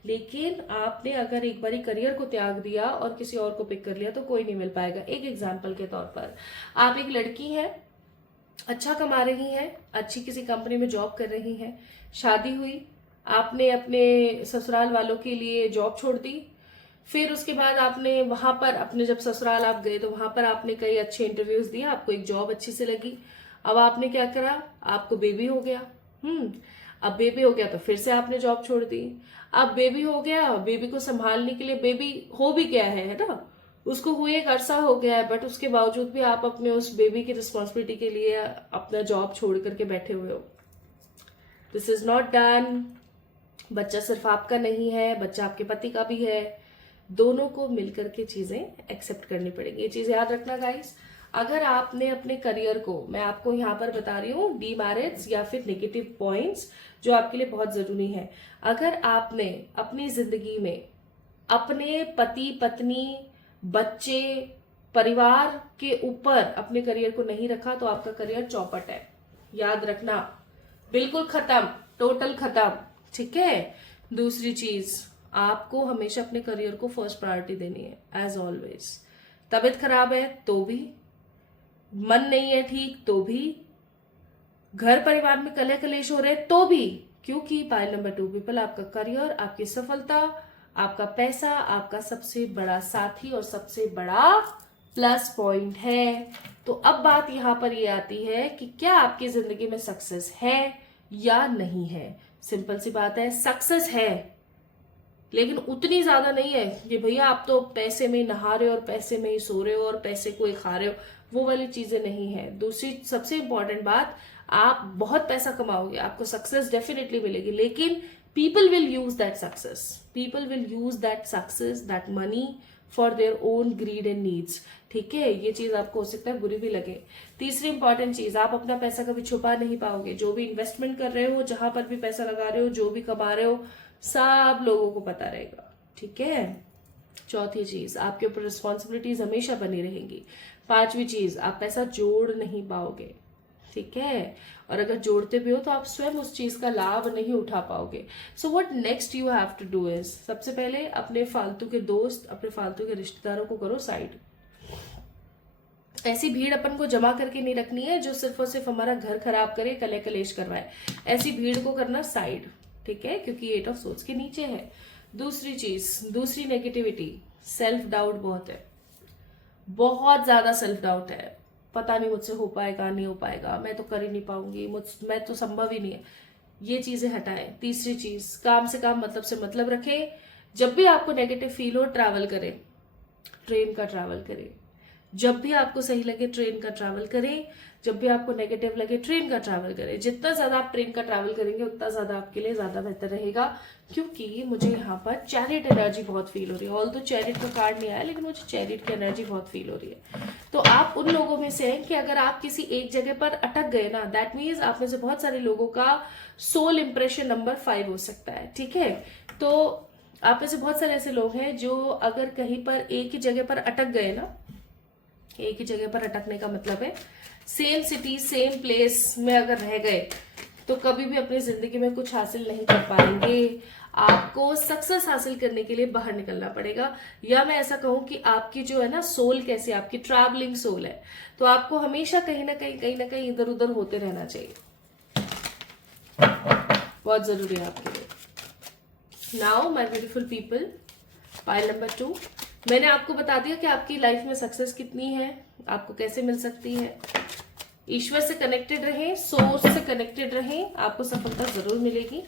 लेकिन आपने अगर एक बारी करियर को त्याग दिया और किसी और को पिक कर लिया तो कोई नहीं मिल पाएगा। एक एग्जांपल के तौर पर, आप एक लड़की हैं, अच्छा कमा रही हैं, अच्छी किसी कंपनी में जॉब कर रही हैं, शादी हुई, आपने अपने ससुराल वालों के लिए जॉब छोड़ दी, फिर उसके बाद आपने वहां पर अपने जब ससुराल आप गए तो वहां पर आपने कई अच्छे इंटरव्यूज दिए, आपको एक जॉब अच्छी से लगी। अब आपने क्या करा, आपको बेबी हो गया। अब बेबी हो गया तो फिर से आपने जॉब छोड़ दी। अब बेबी हो गया, बेबी को संभालने के लिए, बेबी हो भी गया है ना, उसको हुए एक अरसा हो गया है, बट उसके बावजूद भी आप अपने उस बेबी की रिस्पॉन्सिबिलिटी के लिए अपना जॉब छोड़ करके बैठे हुए हो। This is not done. बच्चा सिर्फ आपका नहीं है, बच्चा आपके पति का भी है। दोनों को मिलकर के चीजें एक्सेप्ट करनी पड़ेगी, ये चीज याद रखना गाइस। अगर आपने अपने करियर को, मैं आपको यहाँ पर बता रही हूँ डीमेरिट्स या फिर नेगेटिव पॉइंट्स जो आपके लिए बहुत जरूरी है। अगर आपने अपनी जिंदगी में अपने पति पत्नी बच्चे परिवार के ऊपर अपने करियर को नहीं रखा तो आपका करियर चौपट है, याद रखना, बिल्कुल खत्म, टोटल खत्म। ठीक है, दूसरी चीज, आपको हमेशा अपने करियर को फर्स्ट प्रायोरिटी देनी है एज ऑलवेज। तबीयत खराब है तो भी, मन नहीं है ठीक तो भी, घर परिवार में कलह कलेश हो रहे तो भी, क्योंकि पाइल नंबर 2 पीपल, आपका करियर, आपकी सफलता, आपका पैसा, आपका सबसे बड़ा साथी और सबसे बड़ा प्लस पॉइंट है। तो अब बात यहाँ पर ये आती है कि क्या आपकी जिंदगी में सक्सेस है या नहीं है। सिंपल सी बात है, सक्सेस है लेकिन उतनी ज्यादा नहीं है कि भैया आप तो पैसे में ही नहा रहे हो और पैसे में ही सो रहे हो और पैसे को ही खा रहे हो, वो वाली चीजें नहीं है। दूसरी सबसे इंपॉर्टेंट बात, आप बहुत पैसा कमाओगे, आपको सक्सेस डेफिनेटली मिलेगी, लेकिन people will use that success, people will use that success, that money for their own grid and needs. ठीक है, ये चीज आपको हो सकता है बुरी भी लगे। तीसरी इंपॉर्टेंट चीज, आप अपना पैसा कभी छुपा नहीं पाओगे। जो भी इन्वेस्टमेंट कर रहे हो, जहां पर भी पैसा लगा रहे हो, जो भी कमा रहे हो, सब लोगों को पता रहेगा। ठीक है। चौथी चीज, आपके ऊपर रिस्पॉन्सिबिलिटीज हमेशा बनी रहेंगी। पांचवी चीज, आप पैसा जोड़ नहीं पाओगे। ठीक है, और अगर जोड़ते भी हो तो आप स्वयं उस चीज का लाभ नहीं उठा पाओगे। So what next you have to do is, सबसे पहले अपने फालतू के दोस्त, अपने फालतू के रिश्तेदारों को करो साइड। ऐसी भीड़ अपन को जमा करके नहीं रखनी है जो सिर्फ और सिर्फ हमारा घर खराब करे, कले कलेश करवाए। ऐसी भीड़ को करना साइड। ठीक है, क्योंकि 8 ऑफ सोर्ड्स के नीचे है। दूसरी चीज, दूसरी नेगेटिविटी, सेल्फ डाउट बहुत है, बहुत ज्यादा सेल्फ डाउट है। पता नहीं मुझसे हो पाएगा नहीं हो पाएगा, मैं तो कर ही नहीं पाऊंगी, मैं तो संभव ही नहीं है। ये चीजें हटाएं। तीसरी चीज, काम से काम मतलब से मतलब रखें। जब भी आपको नेगेटिव फील हो, ट्रैवल करें, ट्रेन का ट्रैवल करें। जब भी आपको सही लगे ट्रेन का ट्रैवल करें, जब भी आपको नेगेटिव लगे ट्रेन का ट्रैवल करें। जितना ज्यादा आप ट्रेन का ट्रैवल करेंगे उतना ज्यादा आपके लिए ज्यादा बेहतर रहेगा। क्योंकि मुझे यहाँ पर चैरिट एनर्जी बहुत फील हो रही है। ऑल तो चैरिट का कार्ड नहीं आया, लेकिन मुझे चैरिट की एनर्जी बहुत फील हो रही है। तो आप उन लोगों में से हैं कि अगर आप किसी एक जगह पर अटक गए ना, दैट मीन्स आप में से बहुत सारे लोगों का सोल इंप्रेशन नंबर 5 हो सकता है। ठीक है, तो आप में से बहुत सारे ऐसे लोग हैं जो अगर कहीं पर एक ही जगह पर अटक गए ना, एक ही जगह पर अटकने का मतलब है सेम सिटी सेम प्लेस में अगर रह गए तो कभी भी अपनी जिंदगी में कुछ हासिल नहीं कर पाएंगे। आपको सक्सेस हासिल करने के लिए बाहर निकलना पड़ेगा। या मैं ऐसा कहूं कि आपकी जो है ना सोल, कैसे आपकी ट्रैवलिंग सोल है, तो आपको हमेशा कहीं ना कहीं इधर उधर होते रहना चाहिए, बहुत जरूरी है आपके लिए। Now my beautiful people, pile number 2, मैंने आपको बता दिया कि आपकी लाइफ में सक्सेस कितनी है, आपको कैसे मिल सकती है। ईश्वर से कनेक्टेड रहें, सोर्स से कनेक्टेड रहें, आपको सफलता जरूर मिलेगी।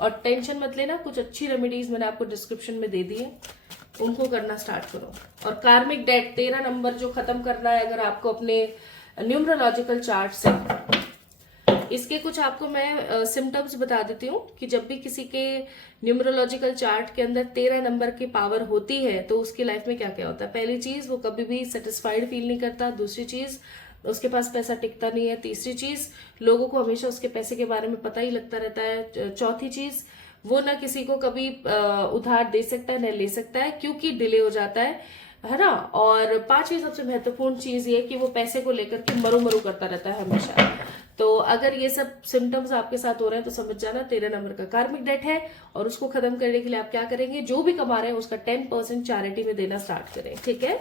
और टेंशन मत लेना, कुछ अच्छी रेमेडीज मैंने आपको डिस्क्रिप्शन में दे दी है, उनको करना स्टार्ट करो। और कार्मिक डेट 13 नंबर जो खत्म करना है अगर आपको अपने न्यूमरोलॉजिकल चार्ट से, इसके कुछ आपको मैं सिम्टम्स बता देती हूँ कि जब भी किसी के न्यूमरोलॉजिकल चार्ट के अंदर 13 नंबर की पावर होती है तो उसकी लाइफ में क्या क्या होता है। पहली चीज, वो कभी भी सेटिस्फाइड फील नहीं करता। दूसरी चीज, उसके पास पैसा टिकता नहीं है। तीसरी चीज, लोगों को हमेशा उसके पैसे के बारे में पता ही लगता रहता है। चौथी चीज, वो ना किसी को कभी उधार दे सकता है न ले सकता है, क्योंकि डिले हो जाता है ना। और पांचवी सबसे महत्वपूर्ण चीज ये कि वो पैसे को लेकर के मरू मरू करता रहता है हमेशा। तो अगर ये सब सिम्टम्स आपके साथ हो रहे हैं तो समझ जाना 13 नंबर का कार्मिक डेट है। और उसको खत्म करने के लिए आप क्या करेंगे, जो भी कमा रहे हैं उसका 10% चैरिटी में देना स्टार्ट करें। ठीक है,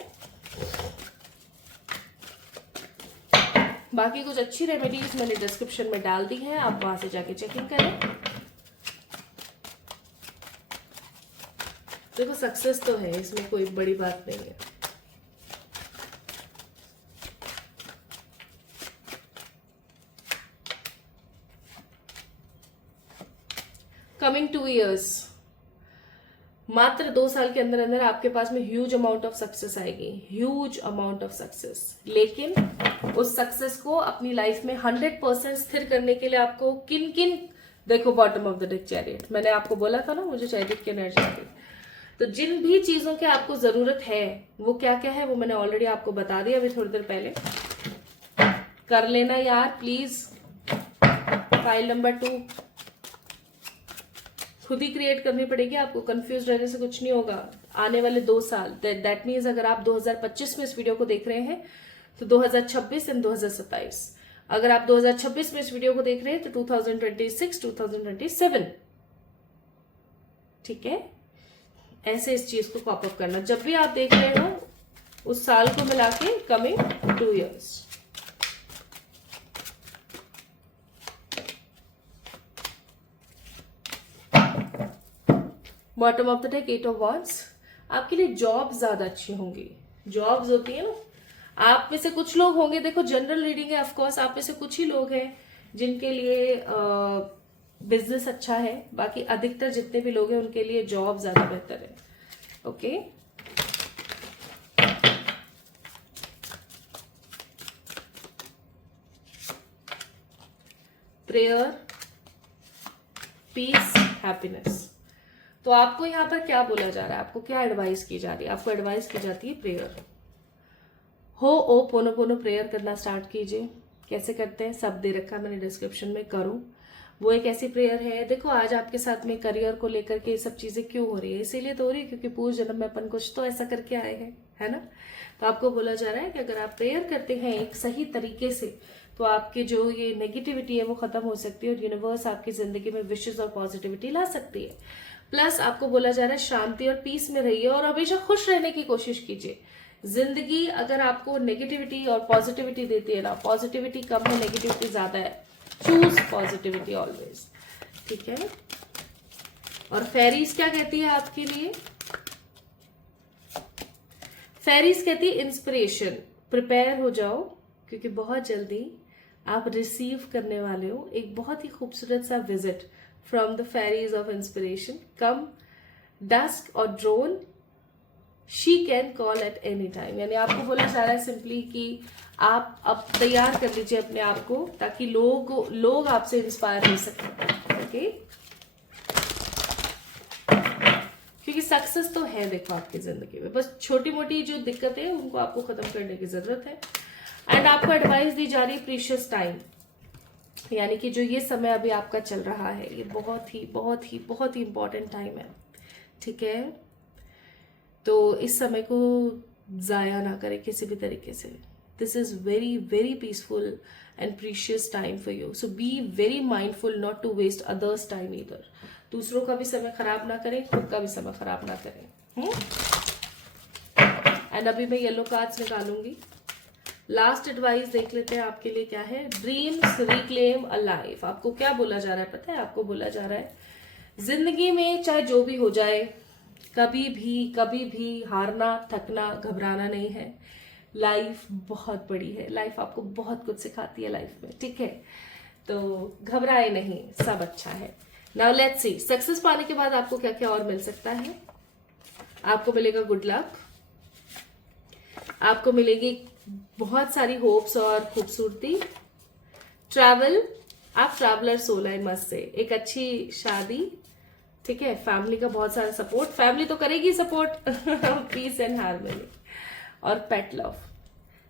बाकी कुछ अच्छी रेमेडीज मैंने डिस्क्रिप्शन में डाल दी हैं, आप वहां से जाके चेकिंग करें। देखो सक्सेस तो है, इसमें कोई बड़ी बात नहीं है। कमिंग 2 years, मात्र 2 साल के अंदर अंदर आपके पास में ह्यूज अमाउंट ऑफ सक्सेस आएगी, ह्यूज अमाउंट ऑफ सक्सेस। लेकिन उस सक्सेस को अपनी लाइफ में 100% स्थिर करने के लिए आपको किन किन, देखो bottom of the deck chariot, मैंने आपको बोला था ना मुझे चैरिट की एनर्जी थी। तो जिन भी चीजों की आपको जरूरत है वो क्या क्या है वो मैंने ऑलरेडी आपको बता दिया अभी थोड़ी देर पहले। कर लेना यार प्लीज। फाइल नंबर 2 खुद ही क्रिएट करनी पड़ेगी आपको, कंफ्यूज रहने से कुछ नहीं होगा। आने वाले 2 साल, दैट मीन्स अगर आप 2025 में इस वीडियो को देख रहे हैं तो 2026 एंड 2027, अगर आप 2026 में इस वीडियो को देख रहे हैं तो 2026 2027। ठीक है, ऐसे इस चीज को कॉप अप करना जब भी आप देख रहे हो, उस साल को मिला के coming 2 years। Bottom of the deck 8 of wands, आपके लिए जॉब ज्यादा अच्छी होंगी। जॉब्स होती है ना, आप में से कुछ लोग होंगे, देखो जनरल रीडिंग है ऑफ कोर्स, आप में से कुछ ही लोग हैं जिनके लिए बिजनेस अच्छा है, बाकी अधिकतर जितने भी लोग हैं उनके लिए जॉब ज्यादा बेहतर है। Okay prayer, peace, happiness. तो आपको यहाँ पर क्या बोला जा रहा है, आपको क्या एडवाइस की जा रही है? आपको एडवाइस की जाती है प्रेयर। हो ओ पोनो पोनो प्रेयर करना स्टार्ट कीजिए। कैसे करते हैं सब दे रखा है मैंने डिस्क्रिप्शन में, करूं। वो एक ऐसी प्रेयर है, देखो आज आपके साथ में करियर को लेकर के ये सब चीजें क्यों हो रही है, इसीलिए तो हो रही है क्योंकि पूर्व जन्म में अपन कुछ तो ऐसा करके आए हैं, है ना। तो आपको बोला जा रहा है कि अगर आप प्रेयर करते हैं एक सही तरीके से तो आपके जो ये नेगेटिविटी है वो खत्म हो सकती है और यूनिवर्स आपकी जिंदगी में विशेष और पॉजिटिविटी ला सकती है। प्लस आपको बोला जा रहा है शांति और पीस में रहिए और हमेशा खुश रहने की कोशिश कीजिए। जिंदगी अगर आपको नेगेटिविटी और पॉजिटिविटी देती है ना, पॉजिटिविटी कम है नेगेटिविटी ज्यादा है, चूज पॉजिटिविटी ऑलवेज, ठीक है। और फेरीज क्या कहती है आपके लिए? फेरीज कहती है इंस्पिरेशन, प्रिपेयर हो जाओ क्योंकि बहुत जल्दी आप रिसीव करने वाले हो एक बहुत ही खूबसूरत सा visit from the fairies of inspiration. Come dusk और dawn, she can call at any time. यानी आपको बोला जा रहा है सिंपली कि आप अब तैयार कर लीजिए अपने आप को ताकि लोग आपसे इंस्पायर हो सके। ओके क्योंकि सक्सेस तो है देखो आपकी जिंदगी में, बस छोटी मोटी जो दिक्कतें हैं उनको आपको खत्म करने की जरूरत है। एंड आपको एडवाइस दी जा रही है प्रीशियस टाइम, यानी कि जो ये समय अभी आपका चल रहा है ये बहुत ही बहुत ही बहुत ही इंपॉर्टेंट टाइम है, ठीक है। तो इस समय को जाया ना करें किसी भी तरीके से। This is very very peaceful and precious time for you, so be very mindful not to waste others time either. दूसरों का भी समय खराब ना करें, खुद का भी समय खराब ना करें। एंड अभी मैं येलो कार्ड्स निकालूंगी। लास्ट एडवाइस देख लेते हैं आपके लिए क्या है। Dreams reclaim a life. आपको क्या बोला जा रहा है पता है? आपको बोला जा रहा है जिंदगी में चाहे जो भी हो जाए, कभी भी हारना थकना घबराना नहीं है। लाइफ बहुत बड़ी है, लाइफ आपको बहुत कुछ सिखाती है लाइफ में, ठीक है। तो घबराए नहीं, सब अच्छा है। नाउ लेट्स सी सक्सेस पाने के बाद आपको क्या क्या और मिल सकता है। आपको मिलेगा गुड लक, आपको मिलेगी बहुत सारी होप्स और खूबसूरती, ट्रैवल, आप ट्रैवलर सोल है मस्त से, एक अच्छी शादी, ठीक है, फैमिली का बहुत सारा सपोर्ट, फैमिली तो करेगी सपोर्ट, पीस एंड हार्मनी और पेट लव।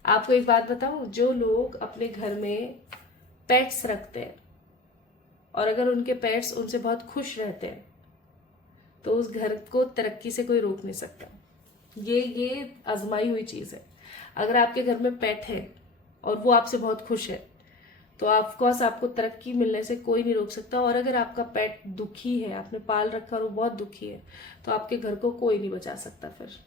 आपको एक बात बताऊं, जो लोग अपने घर में पेट्स रखते हैं और अगर उनके पेट्स उनसे बहुत खुश रहते हैं तो उस घर को तरक्की से कोई रोक नहीं सकता। ये आजमाई हुई चीज है। अगर आपके घर में पेट है और वो आपसे बहुत खुश है तो ऑफकोर्स आपको तरक्की मिलने से कोई नहीं रोक सकता। और अगर आपका पेट दुखी है, आपने पाल रखा और वो बहुत दुखी है, तो आपके घर को कोई नहीं बचा सकता फिर।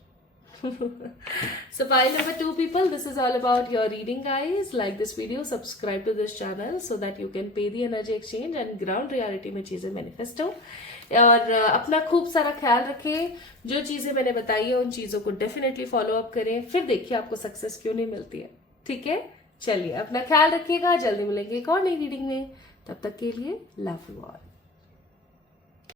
So pile number 2 people, this is all about your reading guys. Like this video, subscribe to this channel so that you can pay the energy exchange and ground reality में चीजें manifest हो। और अपना खूब सारा ख्याल रखें, जो चीजें मैंने बताई है उन चीजों को डेफिनेटली फॉलो अप करें, फिर देखिए आपको सक्सेस क्यों नहीं मिलती है, ठीक है। चलिए अपना ख्याल रखिएगा, जल्दी मिलेंगे एक और नई रीडिंग में, तब तक के लिए लव यू ऑल।